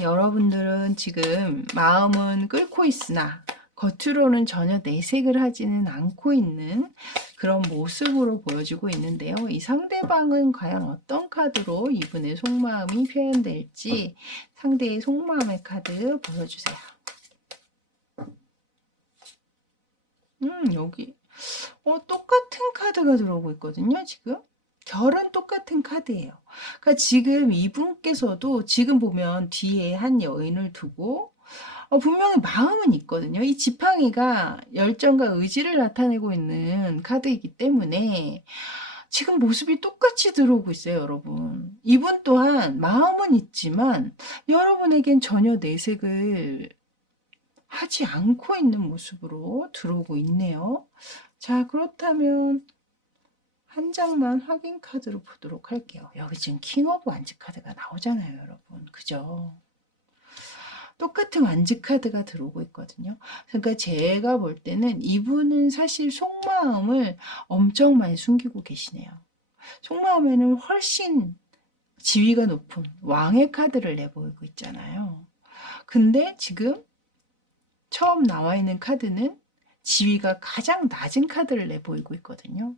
여러분들은 지금 마음은 끓고 있으나 겉으로는 전혀 내색을 하지는 않고 있는 그런 모습으로 보여지고 있는데요. 이 상대방은 과연 어떤 카드로 이분의 속마음이 표현될지 상대의 속마음의 카드 보여주세요. 여기 똑같은 카드가 들어오고 있거든요. 지금 결은 똑같은 카드예요. 그러니까 지금 이분께서도 지금 보면 뒤에 한 여인을 두고 분명히 마음은 있거든요. 이 지팡이가 열정과 의지를 나타내고 있는 카드이기 때문에 지금 모습이 똑같이 들어오고 있어요, 여러분. 이분 또한 마음은 있지만 여러분에겐 전혀 내색을 하지 않고 있는 모습으로 들어오고 있네요. 자, 그렇다면 한 장만 확인 카드로 보도록 할게요. 여기 지금 킹 오브 완즈 카드가 나오잖아요, 여러분. 그죠? 똑같은 완즈 카드가 들어오고 있거든요. 그러니까 제가 볼 때는 이분은 사실 속마음을 엄청 많이 숨기고 계시네요. 속마음에는 훨씬 지위가 높은 왕의 카드를 내보이고 있잖아요. 근데 지금 처음 나와 있는 카드는 지위가 가장 낮은 카드를 내보이고 있거든요.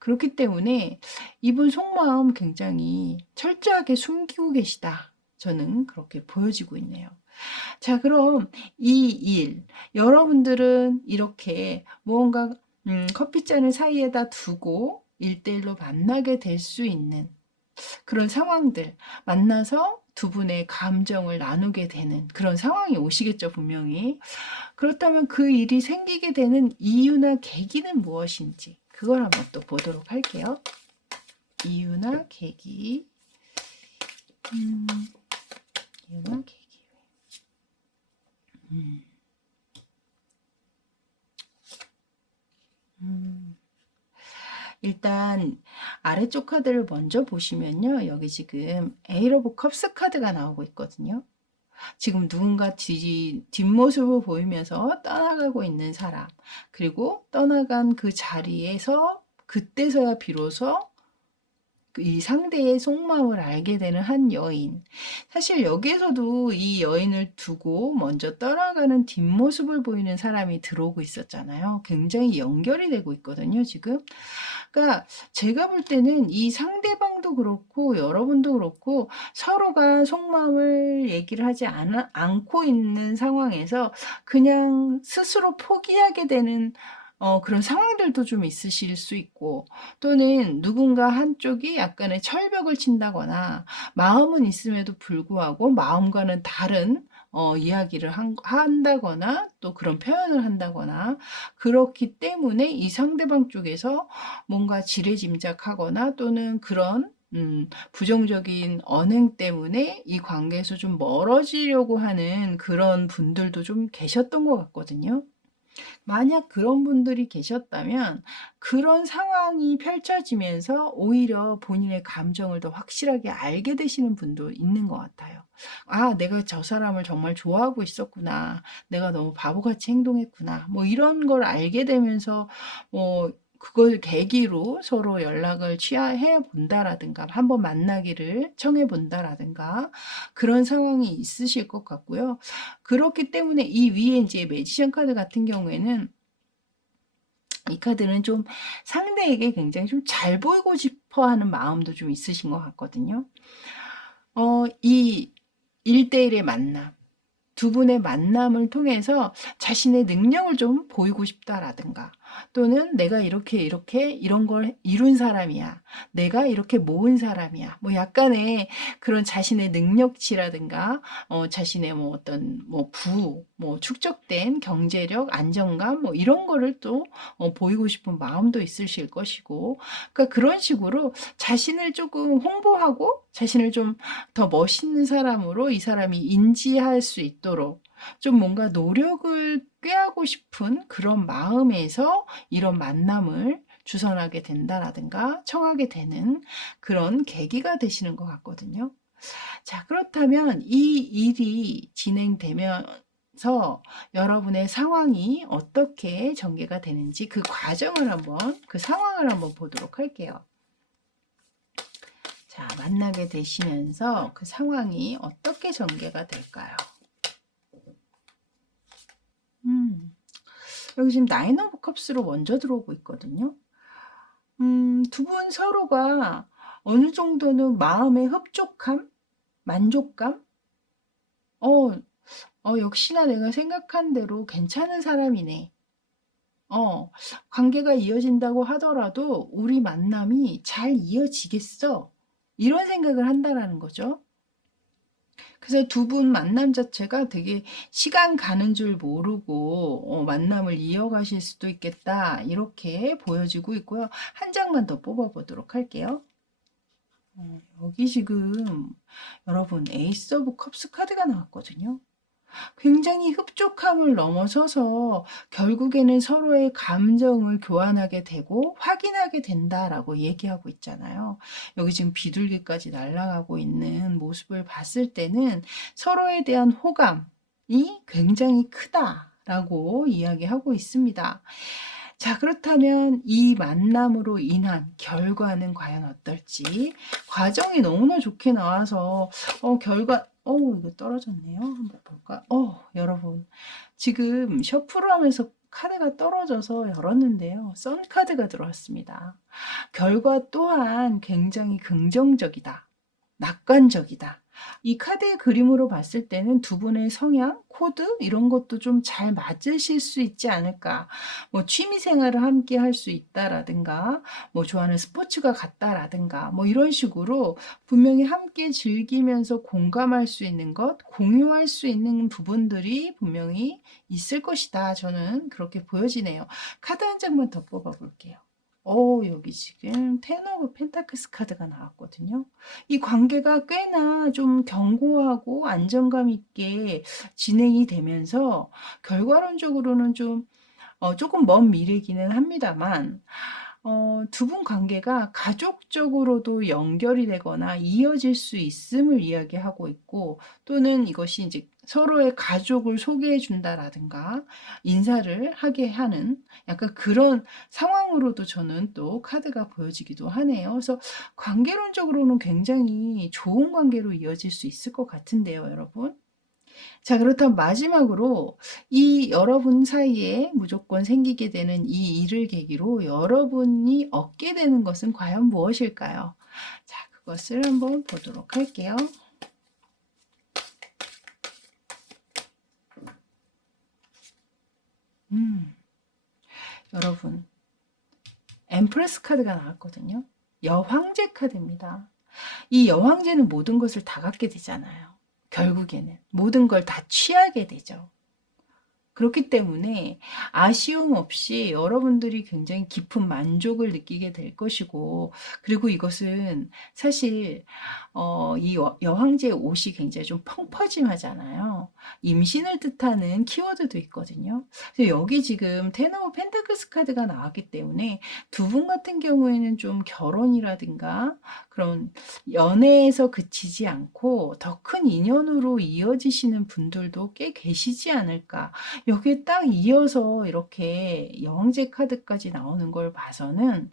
그렇기 때문에 이분 속마음 굉장히 철저하게 숨기고 계시다. 저는 그렇게 보여지고 있네요. 자, 그럼 이 일, 여러분들은 이렇게 무언가 커피잔을 사이에다 두고 1대1로 만나게 될 수 있는 그런 상황들, 만나서 두 분의 감정을 나누게 되는 그런 상황이 오시겠죠, 분명히. 그렇다면 그 일이 생기게 되는 이유나 계기는 무엇인지 그걸 한번 또 보도록 할게요. 이유나 계기. 이유나 계기. 일단 아래쪽 카드를 먼저 보시면요. 여기 지금 에잇 오브 컵스 카드가 나오고 있거든요. 지금 누군가 뒷모습을 보이면서 떠나가고 있는 사람, 그리고 떠나간 그 자리에서 그때서야 비로소 이 상대의 속마음을 알게 되는 한 여인. 사실 여기에서도 이 여인을 두고 먼저 떠나가는 뒷모습을 보이는 사람이 들어오고 있었잖아요. 굉장히 연결이 되고 있거든요, 지금. 그러니까 제가 볼 때는 이 상대방도 그렇고 여러분도 그렇고 서로가 속마음을 얘기를 하지 않고 있는 상황에서 그냥 스스로 포기하게 되는 그런 상황들도 좀 있으실 수 있고, 또는 누군가 한쪽이 약간의 철벽을 친다거나 마음은 있음에도 불구하고 마음과는 다른 이야기를 한다거나 또 그런 표현을 한다거나 그렇기 때문에 이 상대방 쪽에서 뭔가 지레짐작하거나 또는 그런 부정적인 언행 때문에 이 관계에서 좀 멀어지려고 하는 그런 분들도 좀 계셨던 것 같거든요. 만약 그런 분들이 계셨다면 그런 상황이 펼쳐지면서 오히려 본인의 감정을 더 확실하게 알게 되시는 분도 있는 것 같아요. '아 내가 저 사람을 정말 좋아하고 있었구나. 내가 너무 바보같이 행동했구나.' 뭐 이런 걸 알게 되면서 뭐 그걸 계기로 서로 연락을 해 본다라든가 한번 만나기를 청해 본다라든가 그런 상황이 있으실 것 같고요. 그렇기 때문에 이 위에 이제 매지션 카드 같은 경우에는 이 카드는 좀 상대에게 굉장히 좀 잘 보이고 싶어 하는 마음도 좀 있으신 것 같거든요. 이 1대1의 만남, 두 분의 만남을 통해서 자신의 능력을 좀 보이고 싶다라든가 또는 내가 이렇게 이렇게 이런 걸 이룬 사람이야. 내가 이렇게 모은 사람이야. 뭐 약간의 그런 자신의 능력치라든가 자신의 뭐 어떤 뭐 축적된 경제력, 안정감 뭐 이런 거를 또 보이고 싶은 마음도 있으실 것이고 그러니까 그런 식으로 자신을 조금 홍보하고 자신을 좀 더 멋있는 사람으로 이 사람이 인지할 수 있도록 좀 뭔가 노력을 꾀하고 싶은 그런 마음에서 이런 만남을 주선하게 된다라든가 청하게 되는 그런 계기가 되시는 것 같거든요. 자, 그렇다면 이 일이 진행되면서 여러분의 상황이 어떻게 전개가 되는지 그 상황을 한번 보도록 할게요. 자, 만나게 되시면서 그 상황이 어떻게 전개가 될까요? 음, 여기 지금 나인 오브 컵스로 먼저 들어오고 있거든요. 두 분 서로가 어느 정도는 마음의 흡족함, 만족감, 어, 역시나 내가 생각한 대로 괜찮은 사람이네. 어, 관계가 이어진다고 하더라도 우리 만남이 잘 이어지겠어. 이런 생각을 한다라는 거죠. 그래서 두 분 만남 자체가 되게 시간 가는 줄 모르고 만남을 이어가실 수도 있겠다. 이렇게 보여지고 있고요. 한 장만 더 뽑아보도록 할게요. 여기 지금 여러분 에이스 오브 컵스 카드가 나왔거든요. 굉장히 흡족함을 넘어서서 결국에는 서로의 감정을 교환하게 되고 확인하게 된다라고 얘기하고 있잖아요. 여기 지금 비둘기까지 날아가고 있는 모습을 봤을 때는 서로에 대한 호감이 굉장히 크다라고 이야기하고 있습니다. 자, 그렇다면 이 만남으로 인한 결과는 과연 어떨지 과정이 너무나 좋게 나와서 이거 떨어졌네요. 한번 볼까? 여러분 지금 셔플을 하면서 카드가 떨어져서 열었는데요. 선 카드가 들어왔습니다. 결과 또한 굉장히 긍정적이다. 낙관적이다. 이 카드의 그림으로 봤을 때는 두 분의 성향, 코드 이런 것도 좀 잘 맞으실 수 있지 않을까. 뭐 취미 생활을 함께 할 수 있다라든가, 뭐 좋아하는 스포츠가 같다라든가, 뭐 이런 식으로 분명히 함께 즐기면서 공감할 수 있는 것, 공유할 수 있는 부분들이 분명히 있을 것이다. 저는 그렇게 보여지네요. 카드 한 장만 더 뽑아 볼게요. 여기 지금 텐 오브 펜타클스 카드가 나왔거든요. 이 관계가 꽤나 좀 견고하고 안정감 있게 진행이 되면서 결과론적으로는 좀 조금 먼 미래기는 합니다만 두 분 관계가 가족적으로도 연결이 되거나 이어질 수 있음을 이야기하고 있고 또는 이것이 이제 서로의 가족을 소개해 준다라든가 인사를 하게 하는 약간 그런 상황으로도 저는 또 카드가 보여지기도 하네요. 그래서 관계론적으로는 굉장히 좋은 관계로 이어질 수 있을 것 같은데요, 여러분. 자, 그렇다면 마지막으로 이 여러분 사이에 무조건 생기게 되는 이 일을 계기로 여러분이 얻게 되는 것은 과연 무엇일까요? 자, 그것을 한번 보도록 할게요. 여러분, 엠프레스 카드가 나왔거든요. 여황제 카드입니다. 이 여황제는 모든 것을 다 갖게 되잖아요. 결국에는 모든 걸 다 취하게 되죠. 그렇기 때문에 아쉬움 없이 여러분들이 굉장히 깊은 만족을 느끼게 될 것이고, 그리고 이것은 사실 이 여황제의 옷이 굉장히 좀 펑퍼짐하잖아요. 임신을 뜻하는 키워드도 있거든요. 그래서 여기 지금 텐 오브 펜타클스 카드가 나왔기 때문에 두 분 같은 경우에는 좀 결혼이라든가 그런 연애에서 그치지 않고 더 큰 인연으로 이어지시는 분들도 꽤 계시지 않을까. 여기에 딱 이어서 이렇게 여왕제 카드까지 나오는 걸 봐서는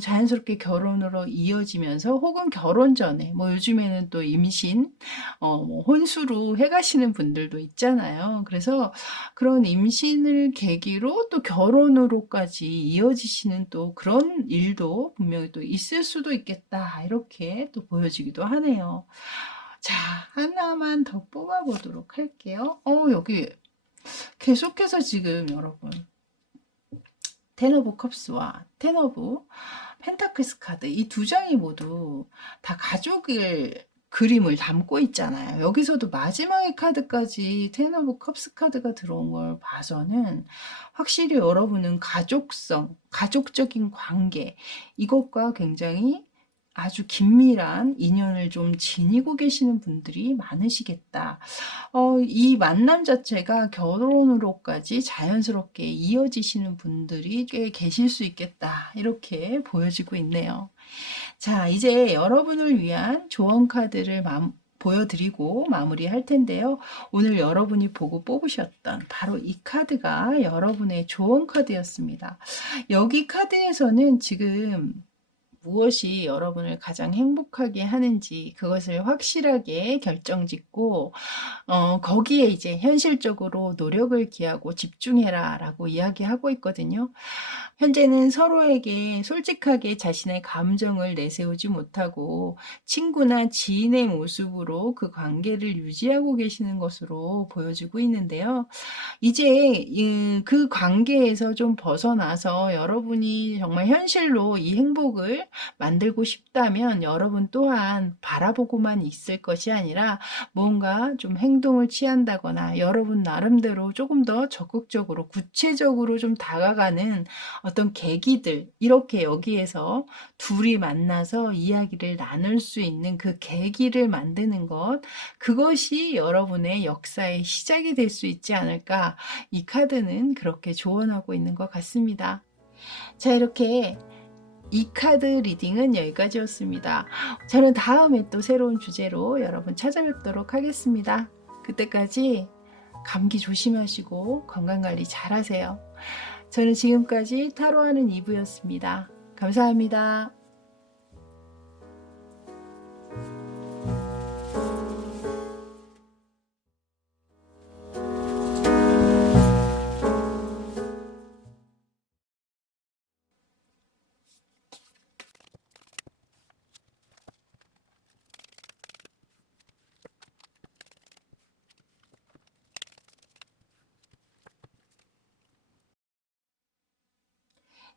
자연스럽게 결혼으로 이어지면서 혹은 결혼 전에 뭐 요즘에는 또 임신 뭐 혼수로 해 가시는 분들도 있잖아요. 그래서 그런 임신을 계기로 또 결혼으로까지 이어지시는 또 그런 일도 분명히 또 있을 수도 있겠다. 이렇게 또 보여지기도 하네요. 자, 하나만 더 뽑아 보도록 할게요. 여기 계속해서 지금 여러분 텐 오브 컵스와 텐 오브 펜타클스 카드 이 두 장이 모두 다 가족을 그림을 담고 있잖아요. 여기서도 마지막의 카드까지 텐 오브 컵스 카드가 들어온 걸 봐서는 확실히 여러분은 가족성, 가족적인 관계 이것과 굉장히 아주 긴밀한 인연을 좀 지니고 계시는 분들이 많으시겠다. 이 만남 자체가 결혼으로까지 자연스럽게 이어지시는 분들이 꽤 계실 수 있겠다. 이렇게 보여지고 있네요. 자, 이제 여러분을 위한 조언 카드를 보여드리고 마무리할 텐데요. 오늘 여러분이 보고 뽑으셨던 바로 이 카드가 여러분의 조언 카드였습니다. 여기 카드에서는 지금 무엇이 여러분을 가장 행복하게 하는지 그것을 확실하게 결정짓고 거기에 이제 현실적으로 노력을 기하고 집중해라 라고 이야기하고 있거든요. 현재는 서로에게 솔직하게 자신의 감정을 내세우지 못하고 친구나 지인의 모습으로 그 관계를 유지하고 계시는 것으로 보여지고 있는데요. 이제 그 관계에서 좀 벗어나서 여러분이 정말 현실로 이 행복을 만들고 싶다면 여러분 또한 바라보고만 있을 것이 아니라 뭔가 좀 행동을 취한다거나 여러분 나름대로 조금 더 적극적으로 구체적으로 좀 다가가는 어떤 계기들 이렇게 여기에서 둘이 만나서 이야기를 나눌 수 있는 그 계기를 만드는 것 그것이 여러분의 역사의 시작이 될 수 있지 않을까 이 카드는 그렇게 조언하고 있는 것 같습니다. 자, 이렇게 이 카드 리딩은 여기까지였습니다. 저는 다음에 또 새로운 주제로 여러분 찾아뵙도록 하겠습니다. 그때까지 감기 조심하시고 건강관리 잘 하세요. 저는 지금까지 타로하는 이브였습니다. 감사합니다.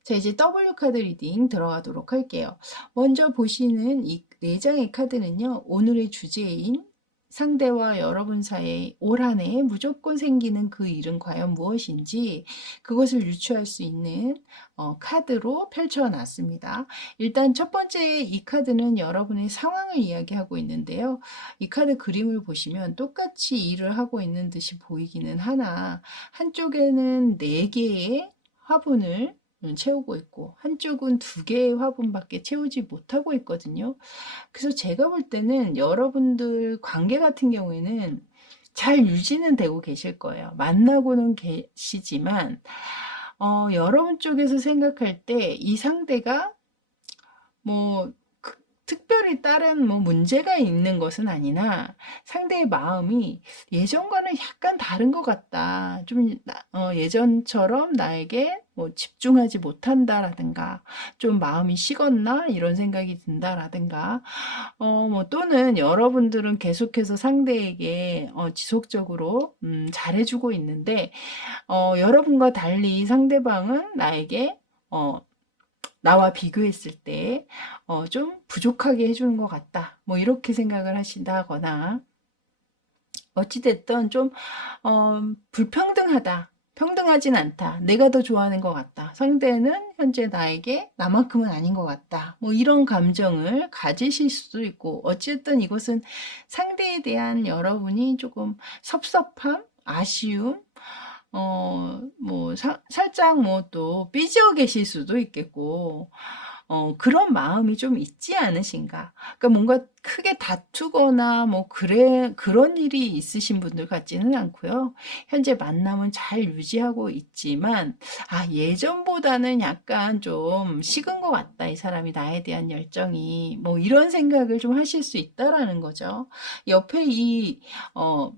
자, 이제 W 카드 리딩 들어가도록 할게요. 먼저 보시는 이 4장의 카드는요. 오늘의 주제인 상대와 여러분 사이에 올 한 해 무조건 생기는 그 일은 과연 무엇인지 그것을 유추할 수 있는 카드로 펼쳐놨습니다. 일단 첫 번째 이 카드는 여러분의 상황을 이야기하고 있는데요. 이 카드 그림을 보시면 똑같이 일을 하고 있는 듯이 보이기는 하나 한쪽에는 4개의 화분을 채우고 있고 한쪽은 2개의 화분밖에 채우지 못하고 있거든요. 그래서 제가 볼 때는 여러분들 관계 같은 경우에는 잘 유지는 되고 계실 거예요. 만나고는 계시지만 여러분 쪽에서 생각할 때 이 상대가 뭐 특별히 다른 뭐 문제가 있는 것은 아니나 상대의 마음이 예전과는 약간 다른 것 같다. 좀 예전처럼 나에게 뭐 집중하지 못한다라든가 좀 마음이 식었나 이런 생각이 든다라든가 뭐 또는 여러분들은 계속해서 상대에게 지속적으로 잘해주고 있는데 여러분과 달리 상대방은 나에게 나와 비교했을 때 좀 부족하게 해주는 것 같다. 뭐 이렇게 생각을 하신다거나 어찌됐든 좀 불평등하다. 평등하진 않다. 내가 더 좋아하는 것 같다. 상대는 현재 나에게 나만큼은 아닌 것 같다. 뭐 이런 감정을 가지실 수도 있고, 어쨌든 이것은 상대에 대한 여러분이 조금 섭섭함, 아쉬움, 뭐 살짝 뭐 또 삐져 계실 수도 있겠고, 그런 마음이 좀 있지 않으신가. 그러니까 뭔가 크게 다투거나 뭐 그런 일이 있으신 분들 같지는 않고요. 현재 만남은 잘 유지하고 있지만, 아, 예전보다는 약간 좀 식은 것 같다. 이 사람이 나에 대한 열정이. 뭐 이런 생각을 좀 하실 수 있다라는 거죠. 옆에 어,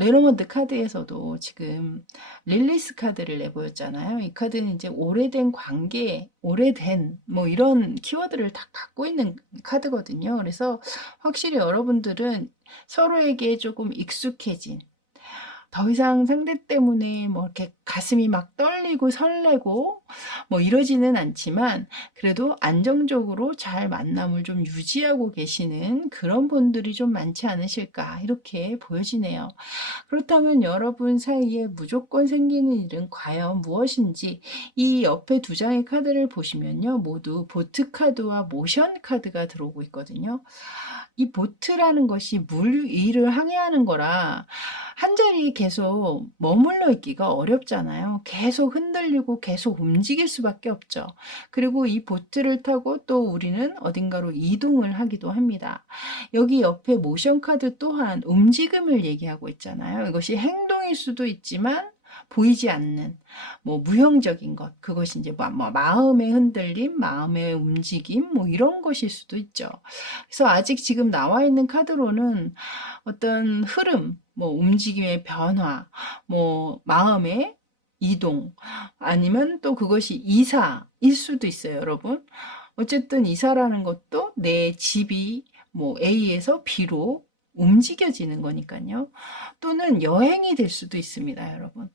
레노먼드 카드에서도 지금 릴리스 카드를 내보였잖아요. 이 카드는 이제 오래된 관계, 오래된 뭐 이런 키워드를 다 갖고 있는 카드거든요. 그래서 확실히 여러분들은 서로에게 조금 익숙해진, 더 이상 상대 때문에 뭐 이렇게 가슴이 막 떨리고 설레고 뭐 이러지는 않지만, 그래도 안정적으로 잘 만남을 좀 유지하고 계시는 그런 분들이 좀 많지 않으실까, 이렇게 보여지네요. 그렇다면 여러분 사이에 무조건 생기는 일은 과연 무엇인지, 이 옆에 두 장의 카드를 보시면요, 모두 보트 카드와 모션 카드가 들어오고 있거든요. 이 보트라는 것이 물 위를 항해하는 거라 한 자리에 계속 머물러 있기가 어렵잖아요. 계속 흔들리고 계속 움직일 수밖에 없죠. 그리고 이 보트를 타고 또 우리는 어딘가로 이동을 하기도 합니다. 여기 옆에 모션 카드 또한 움직임을 얘기하고 있잖아요. 이것이 행동일 수도 있지만 보이지 않는 뭐 무형적인 것, 그것이 이제 뭐 마음의 흔들림, 마음의 움직임, 뭐 이런 것일 수도 있죠. 그래서 아직 지금 나와 있는 카드로는 어떤 흐름, 뭐 움직임의 변화, 뭐 마음의 이동, 아니면 또 그것이 이사일 수도 있어요, 여러분. 어쨌든 이사라는 것도 내 집이 뭐 A에서 B로 움직여지는 거니까요. 또는 여행이 될 수도 있습니다, 여러분.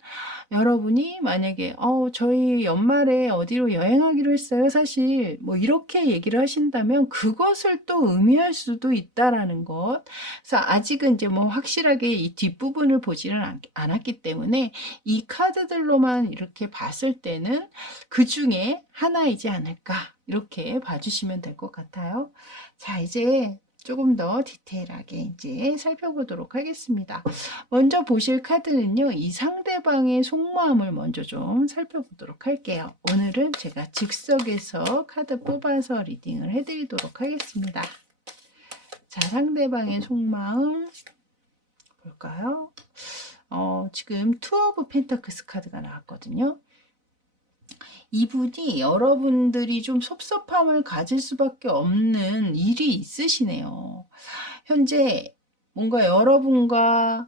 여러분이 만약에 저희 연말에 어디로 여행하기로 했어요. 사실 뭐 이렇게 얘기를 하신다면 그것을 또 의미할 수도 있다라는 것. 그래서 아직은 이제 뭐 확실하게 이 뒷부분을 보지는 않았기 때문에 이 카드들로만 이렇게 봤을 때는 그 중에 하나이지 않을까, 이렇게 봐주시면 될 것 같아요. 자, 이제 조금 더 디테일하게 이제 살펴보도록 하겠습니다. 먼저 보실 카드는요, 이 상대방의 속마음을 먼저 좀 살펴보도록 할게요. 오늘은 제가 즉석에서 카드 뽑아서 리딩을 해드리도록 하겠습니다. 자, 상대방의 속마음 볼까요? 지금 투 오브 펜타클스 카드가 나왔거든요. 이분이 여러분들이 좀 섭섭함을 가질 수밖에 없는 일이 있으시네요. 현재 뭔가 여러분과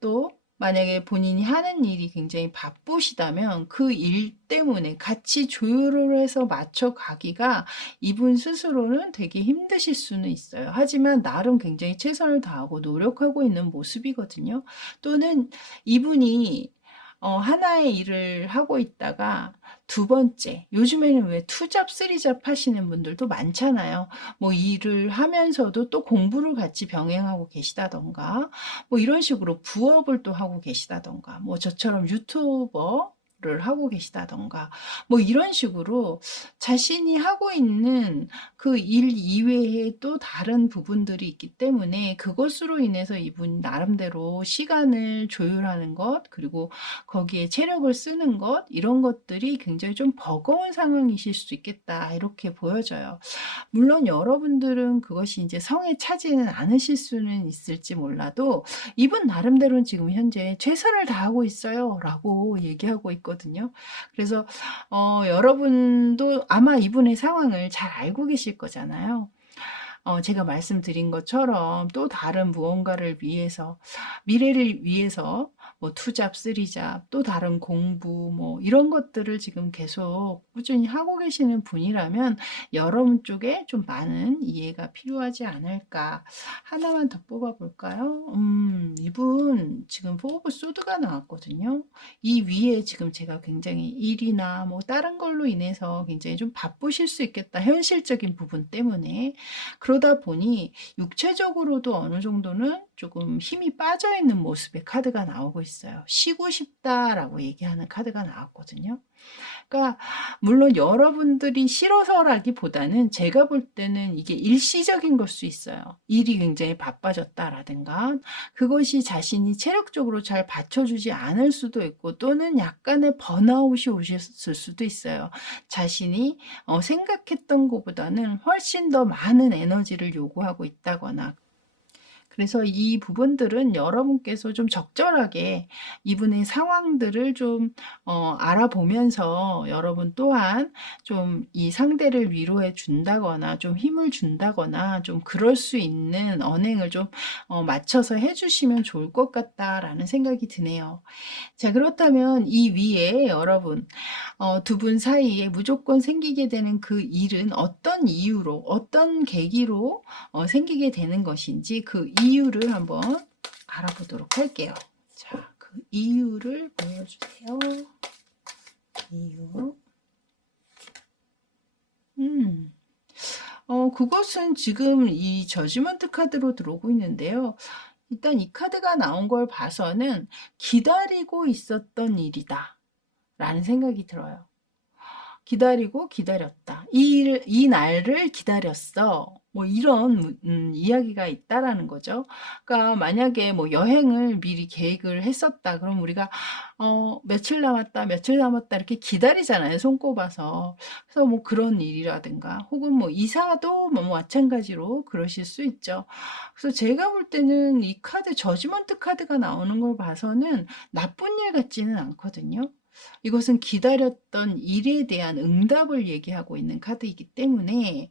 또 만약에 본인이 하는 일이 굉장히 바쁘시다면 그 일 때문에 같이 조율을 해서 맞춰 가기가 이분 스스로는 되게 힘드실 수는 있어요. 하지만 나름 굉장히 최선을 다하고 노력하고 있는 모습이거든요. 또는 이분이 하나의 일을 하고 있다가 두 번째, 요즘에는 왜 투잡, 쓰리잡 하시는 분들도 많잖아요. 뭐 일을 하면서도 또 공부를 같이 병행하고 계시다던가, 뭐 이런 식으로 부업을 또 하고 계시다던가, 뭐 저처럼 유튜버를 하고 계시다던가, 뭐 이런 식으로 자신이 하고 있는 그 일 이외에 또 다른 부분들이 있기 때문에 그것으로 인해서 이분 나름대로 시간을 조율하는 것, 그리고 거기에 체력을 쓰는 것, 이런 것들이 굉장히 좀 버거운 상황이실 수 있겠다, 이렇게 보여져요. 물론 여러분들은 그것이 이제 성에 차지는 않으실 수는 있을지 몰라도 이분 나름대로는 지금 현재 최선을 다하고 있어요 라고 얘기하고 있거든요. 그래서 여러분도 아마 이분의 상황을 잘 알고 계실 거잖아요. 제가 말씀드린 것처럼 또 다른 무언가를 위해서, 미래를 위해서 뭐 투잡, 쓰리잡, 또 다른 공부, 뭐 이런 것들을 지금 계속 꾸준히 하고 계시는 분이라면 여러분 쪽에 좀 많은 이해가 필요하지 않을까. 하나만 더 뽑아볼까요? 이분 지금 포 오브 소드가 나왔거든요. 이 위에 지금 제가 굉장히 일이나 뭐 다른 걸로 인해서 굉장히 좀 바쁘실 수 있겠다. 현실적인 부분 때문에. 그러다 보니 육체적으로도 어느 정도는 조금 힘이 빠져 있는 모습의 카드가 나오고 있어요. 쉬고 싶다라고 얘기하는 카드가 나왔거든요. 그러니까 물론 여러분들이 싫어서라기보다는 제가 볼 때는 이게 일시적인 걸 수 있어요. 일이 굉장히 바빠졌다라든가 그것이 자신이 체력적으로 잘 받쳐주지 않을 수도 있고 또는 약간의 번아웃이 오셨을 수도 있어요. 자신이 생각했던 것보다는 훨씬 더 많은 에너지를 요구하고 있다거나 그래서 이 부분들은 여러분께서 좀 적절하게 이분의 상황들을 좀 알아보면서 여러분 또한 좀 이 상대를 위로해 준다거나 좀 힘을 준다거나 좀 그럴 수 있는 언행을 좀 맞춰서 해주시면 좋을 것 같다라는 생각이 드네요. 자, 그렇다면 이 위에 여러분 두 분 사이에 무조건 생기게 되는 그 일은 어떤 이유로 어떤 계기로 생기게 되는 것인지 그 이유를 한번 알아보도록 할게요. 자, 그 이유를 보여주세요. 이유. 그것은 지금 이 저지먼트 카드로 들어오고 있는데요. 일단 이 카드가 나온 걸 봐서는 기다리고 있었던 일이다 라는 생각이 들어요. 기다리고 기다렸다. 이 날을 기다렸어. 뭐 이런 이야기가 있다라는 거죠. 그러니까 만약에 뭐 여행을 미리 계획을 했었다. 그럼 우리가 며칠 남았다, 며칠 남았다 이렇게 기다리잖아요. 손꼽아서. 그래서 뭐 그런 일이라든가 혹은 뭐 이사도 뭐 마찬가지로 그러실 수 있죠. 그래서 제가 볼 때는 이 카드 저지먼트 카드가 나오는 걸 봐서는 나쁜 일 같지는 않거든요. 이것은 기다렸던 일에 대한 응답을 얘기하고 있는 카드이기 때문에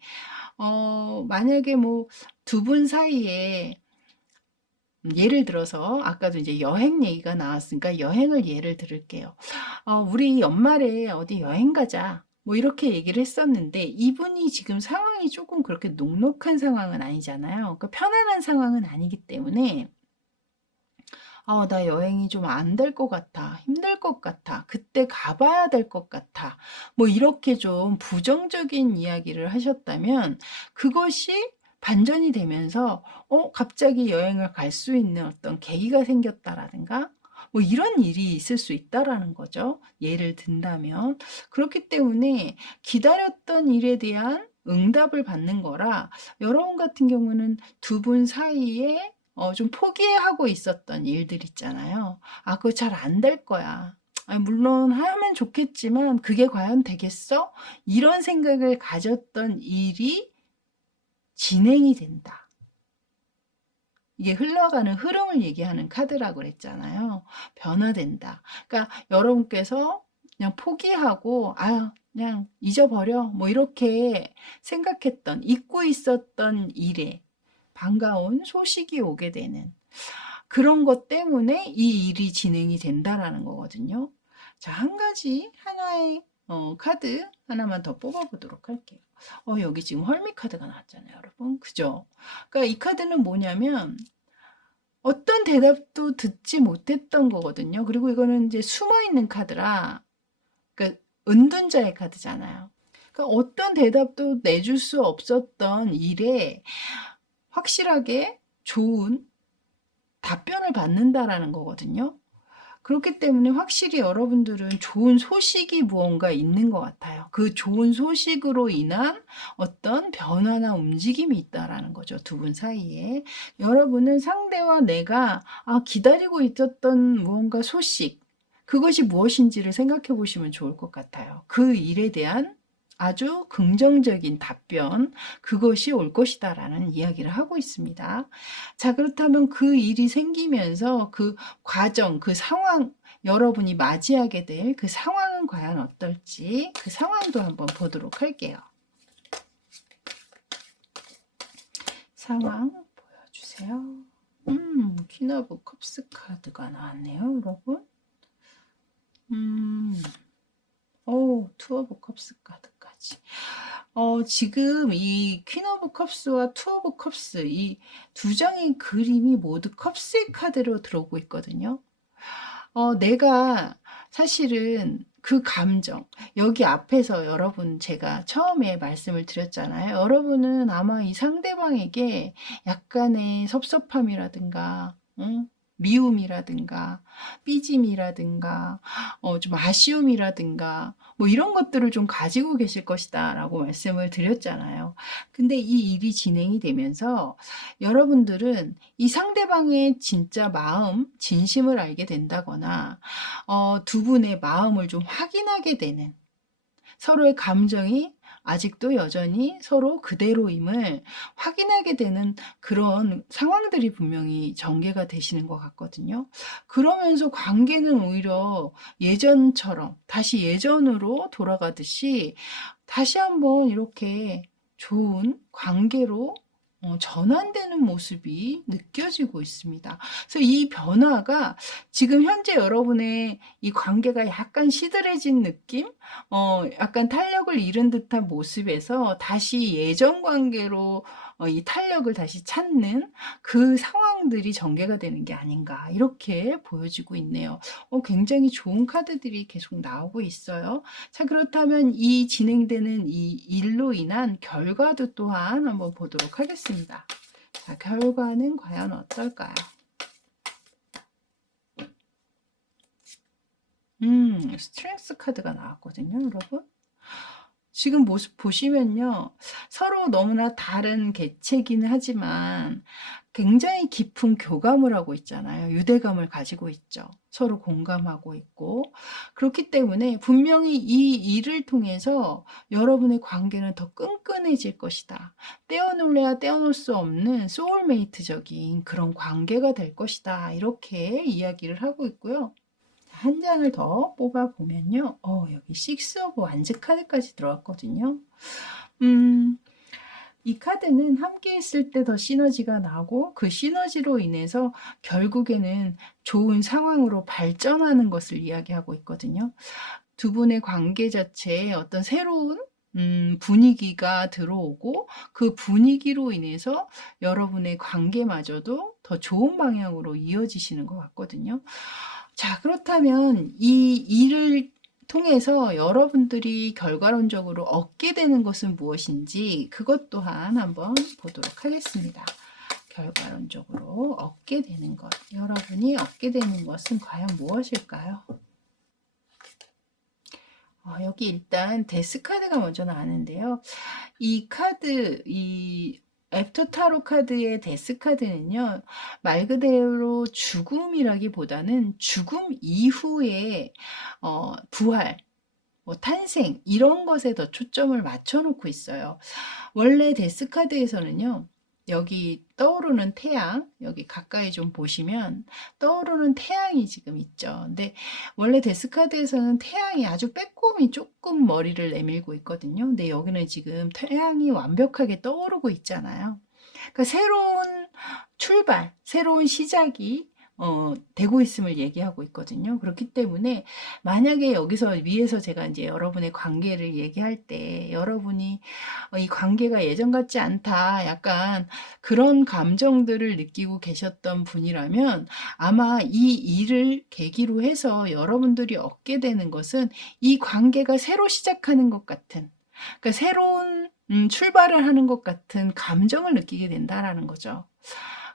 만약에 뭐 두 분 사이에 예를 들어서 아까도 이제 여행 얘기가 나왔으니까 여행을 예를 들을게요. 우리 연말에 어디 여행 가자. 뭐 이렇게 얘기를 했었는데 이분이 지금 상황이 조금 그렇게 녹록한 상황은 아니잖아요. 그러니까 편안한 상황은 아니기 때문에 나 여행이 좀 안 될 것 같아. 힘들 것 같아. 그때 가봐야 될 것 같아. 뭐 이렇게 좀 부정적인 이야기를 하셨다면 그것이 반전이 되면서 갑자기 여행을 갈 수 있는 어떤 계기가 생겼다라든가 뭐 이런 일이 있을 수 있다라는 거죠. 예를 든다면. 그렇기 때문에 기다렸던 일에 대한 응답을 받는 거라 여러분 같은 경우는 두 분 사이에 좀 포기하고 있었던 일들 있잖아요. 그거 잘 안 될 거야. 물론 하면 좋겠지만 그게 과연 되겠어? 이런 생각을 가졌던 일이 진행이 된다. 이게 흘러가는 흐름을 얘기하는 카드라고 그랬잖아요. 변화된다. 그러니까 여러분께서 그냥 포기하고 그냥 잊어버려 뭐 이렇게 생각했던 잊고 있었던 일에 반가운 소식이 오게 되는 그런 것 때문에 이 일이 진행이 된다라는 거거든요. 자, 한 가지 하나의 카드 하나만 더 뽑아보도록 할게요. 여기 지금 헐미 카드가 나왔잖아요, 여러분. 그죠? 그러니까 이 카드는 뭐냐면 어떤 대답도 듣지 못했던 거거든요. 그리고 이거는 이제 숨어 있는 카드라, 그러니까 은둔자의 카드잖아요. 그러니까 어떤 대답도 내줄 수 없었던 일에 확실하게 좋은 답변을 받는다라는 거거든요. 그렇기 때문에 확실히 여러분들은 좋은 소식이 무언가 있는 것 같아요. 그 좋은 소식으로 인한 어떤 변화나 움직임이 있다라는 거죠. 두 분 사이에. 여러분은 상대와 내가 기다리고 있었던 무언가 소식, 그것이 무엇인지를 생각해 보시면 좋을 것 같아요. 그 일에 대한 아주 긍정적인 답변, 그것이 올 것이다라는 이야기를 하고 있습니다. 자, 그렇다면 그 일이 생기면서 그 과정, 그 상황, 여러분이 맞이하게 될 그 상황은 과연 어떨지 그 상황도 한번 보도록 할게요. 상황 보여주세요. 퀸 오브 컵스 카드가 나왔네요, 여러분. 투 오브 컵스 카드까지. 지금 이 퀸 오브 컵스와 투 오브 컵스 이 두 장의 그림이 모두 컵스의 카드로 들어오고 있거든요. 내가 사실은 그 감정, 여기 앞에서 여러분 제가 처음에 말씀을 드렸잖아요. 여러분은 아마 이 상대방에게 약간의 섭섭함이라든가, 응? 미움이라든가, 삐짐이라든가, 좀 아쉬움이라든가, 뭐 이런 것들을 좀 가지고 계실 것이다 라고 말씀을 드렸잖아요. 근데 이 일이 진행이 되면서 여러분들은 이 상대방의 진짜 마음, 진심을 알게 된다거나, 두 분의 마음을 좀 확인하게 되는, 서로의 감정이 아직도 여전히 서로 그대로임을 확인하게 되는 그런 상황들이 분명히 전개가 되시는 것 같거든요. 그러면서 관계는 오히려 예전처럼 다시 예전으로 돌아가듯이 다시 한번 이렇게 좋은 관계로 전환되는 모습이 느껴지고 있습니다. 그래서 이 변화가 지금 현재 여러분의 이 관계가 약간 시들해진 느낌? 약간 탄력을 잃은 듯한 모습에서 다시 예전 관계로 이 탄력을 다시 찾는 그 상황들이 전개가 되는 게 아닌가 이렇게 보여지고 있네요. 굉장히 좋은 카드들이 계속 나오고 있어요. 자, 그렇다면 이 진행되는 이 일로 인한 결과도 또한 한번 보도록 하겠습니다. 자, 결과는 과연 어떨까요? 스트렝스 카드가 나왔거든요, 여러분. 지금 모습 보시면요. 서로 너무나 다른 개체기는 하지만 굉장히 깊은 교감을 하고 있잖아요. 유대감을 가지고 있죠. 서로 공감하고 있고. 그렇기 때문에 분명히 이 일을 통해서 여러분의 관계는 더 끈끈해질 것이다. 떼어놓을래야 떼어놓을 수 없는 소울메이트적인 그런 관계가 될 것이다. 이렇게 이야기를 하고 있고요. 한 장을 더 뽑아보면요. 여기 식스 오브 완즈 카드까지 들어왔거든요. 이 카드는 함께 있을 때 더 시너지가 나고 그 시너지로 인해서 결국에는 좋은 상황으로 발전하는 것을 이야기하고 있거든요. 두 분의 관계 자체에 어떤 새로운 분위기가 들어오고 그 분위기로 인해서 여러분의 관계마저도 더 좋은 방향으로 이어지시는 것 같거든요. 자, 그렇다면 이 일을 통해서 여러분들이 결과론적으로 얻게 되는 것은 무엇인지 그것 또한 한번 보도록 하겠습니다. 결과론적으로 얻게 되는 것, 여러분이 얻게 되는 것은 과연 무엇일까요? 여기 일단 데스 카드가 먼저 나왔는데요. 이 카드, 이 애프터 타로 카드의 데스 카드는요, 말 그대로 죽음이라기보다는 죽음 이후의 부활, 뭐 탄생 이런 것에 더 초점을 맞춰 놓고 있어요. 원래 데스 카드에서는요. 여기 떠오르는 태양, 여기 가까이 좀 보시면 떠오르는 태양이 지금 있죠. 근데 원래 데스카드에서는 태양이 아주 빼꼼히 조금 머리를 내밀고 있거든요. 근데 여기는 지금 태양이 완벽하게 떠오르고 있잖아요. 그러니까 새로운 출발, 새로운 시작이 되고 있음을 얘기하고 있거든요. 그렇기 때문에 만약에 여기서 위에서 제가 이제 여러분의 관계를 얘기할 때 여러분이 이 관계가 예전 같지 않다. 약간 그런 감정들을 느끼고 계셨던 분이라면 아마 이 일을 계기로 해서 여러분들이 얻게 되는 것은 이 관계가 새로 시작하는 것 같은, 그러니까 새로운 출발을 하는 것 같은 감정을 느끼게 된다라는 거죠.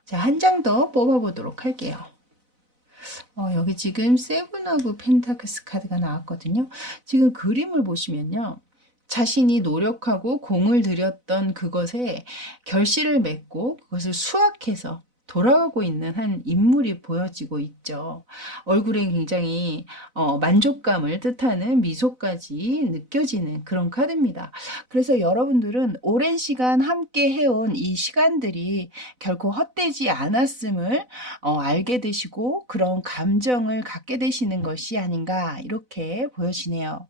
자, 한 장 더 뽑아보도록 할게요. 여기 지금 세븐 오브 펜타클스 카드가 나왔거든요. 지금 그림을 보시면요. 자신이 노력하고 공을 들였던 그것에 결실을 맺고 그것을 수확해서 돌아가고 있는 한 인물이 보여지고 있죠. 얼굴에 굉장히 만족감을 뜻하는 미소까지 느껴지는 그런 카드입니다. 그래서 여러분들은 오랜 시간 함께 해온 이 시간들이 결코 헛되지 않았음을 알게 되시고 그런 감정을 갖게 되시는 것이 아닌가 이렇게 보여지네요.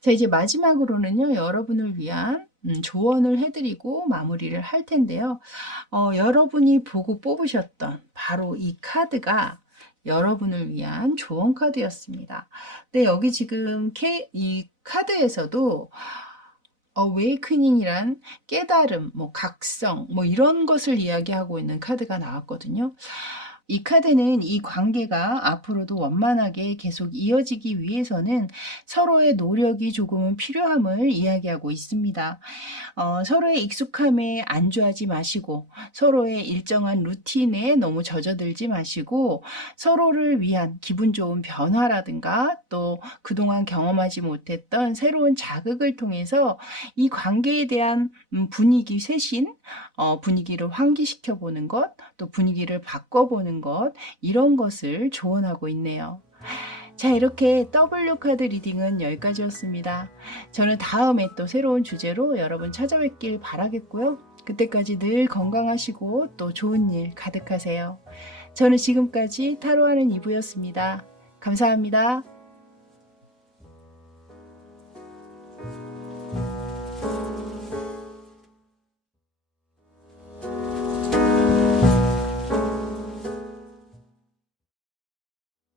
자, 이제 마지막으로는요, 여러분을 위한 조언을 해드리고 마무리를 할 텐데요. 여러분이 보고 뽑으셨던 바로 이 카드가 여러분을 위한 조언 카드였습니다. 근데 여기 지금 이 카드에서도 awakening이란 깨달음, 뭐 각성, 뭐 이런 것을 이야기하고 있는 카드가 나왔거든요. 이 카드는 이 관계가 앞으로도 원만하게 계속 이어지기 위해서는 서로의 노력이 조금은 필요함을 이야기하고 있습니다. 서로의 익숙함에 안주하지 마시고 서로의 일정한 루틴에 너무 젖어들지 마시고 서로를 위한 기분 좋은 변화라든가 또 그동안 경험하지 못했던 새로운 자극을 통해서 이 관계에 대한 분위기 쇄신, 분위기를 환기시켜 보는 것, 또 분위기를 바꿔보는 것, 이런 것을 조언하고 있네요. 자, 이렇게 W 카드 리딩은 여기까지였습니다. 저는 다음에 또 새로운 주제로 여러분 찾아뵙길 바라겠고요. 그때까지 늘 건강하시고 또 좋은 일 가득하세요. 저는 지금까지 타로하는 이브였습니다. 감사합니다.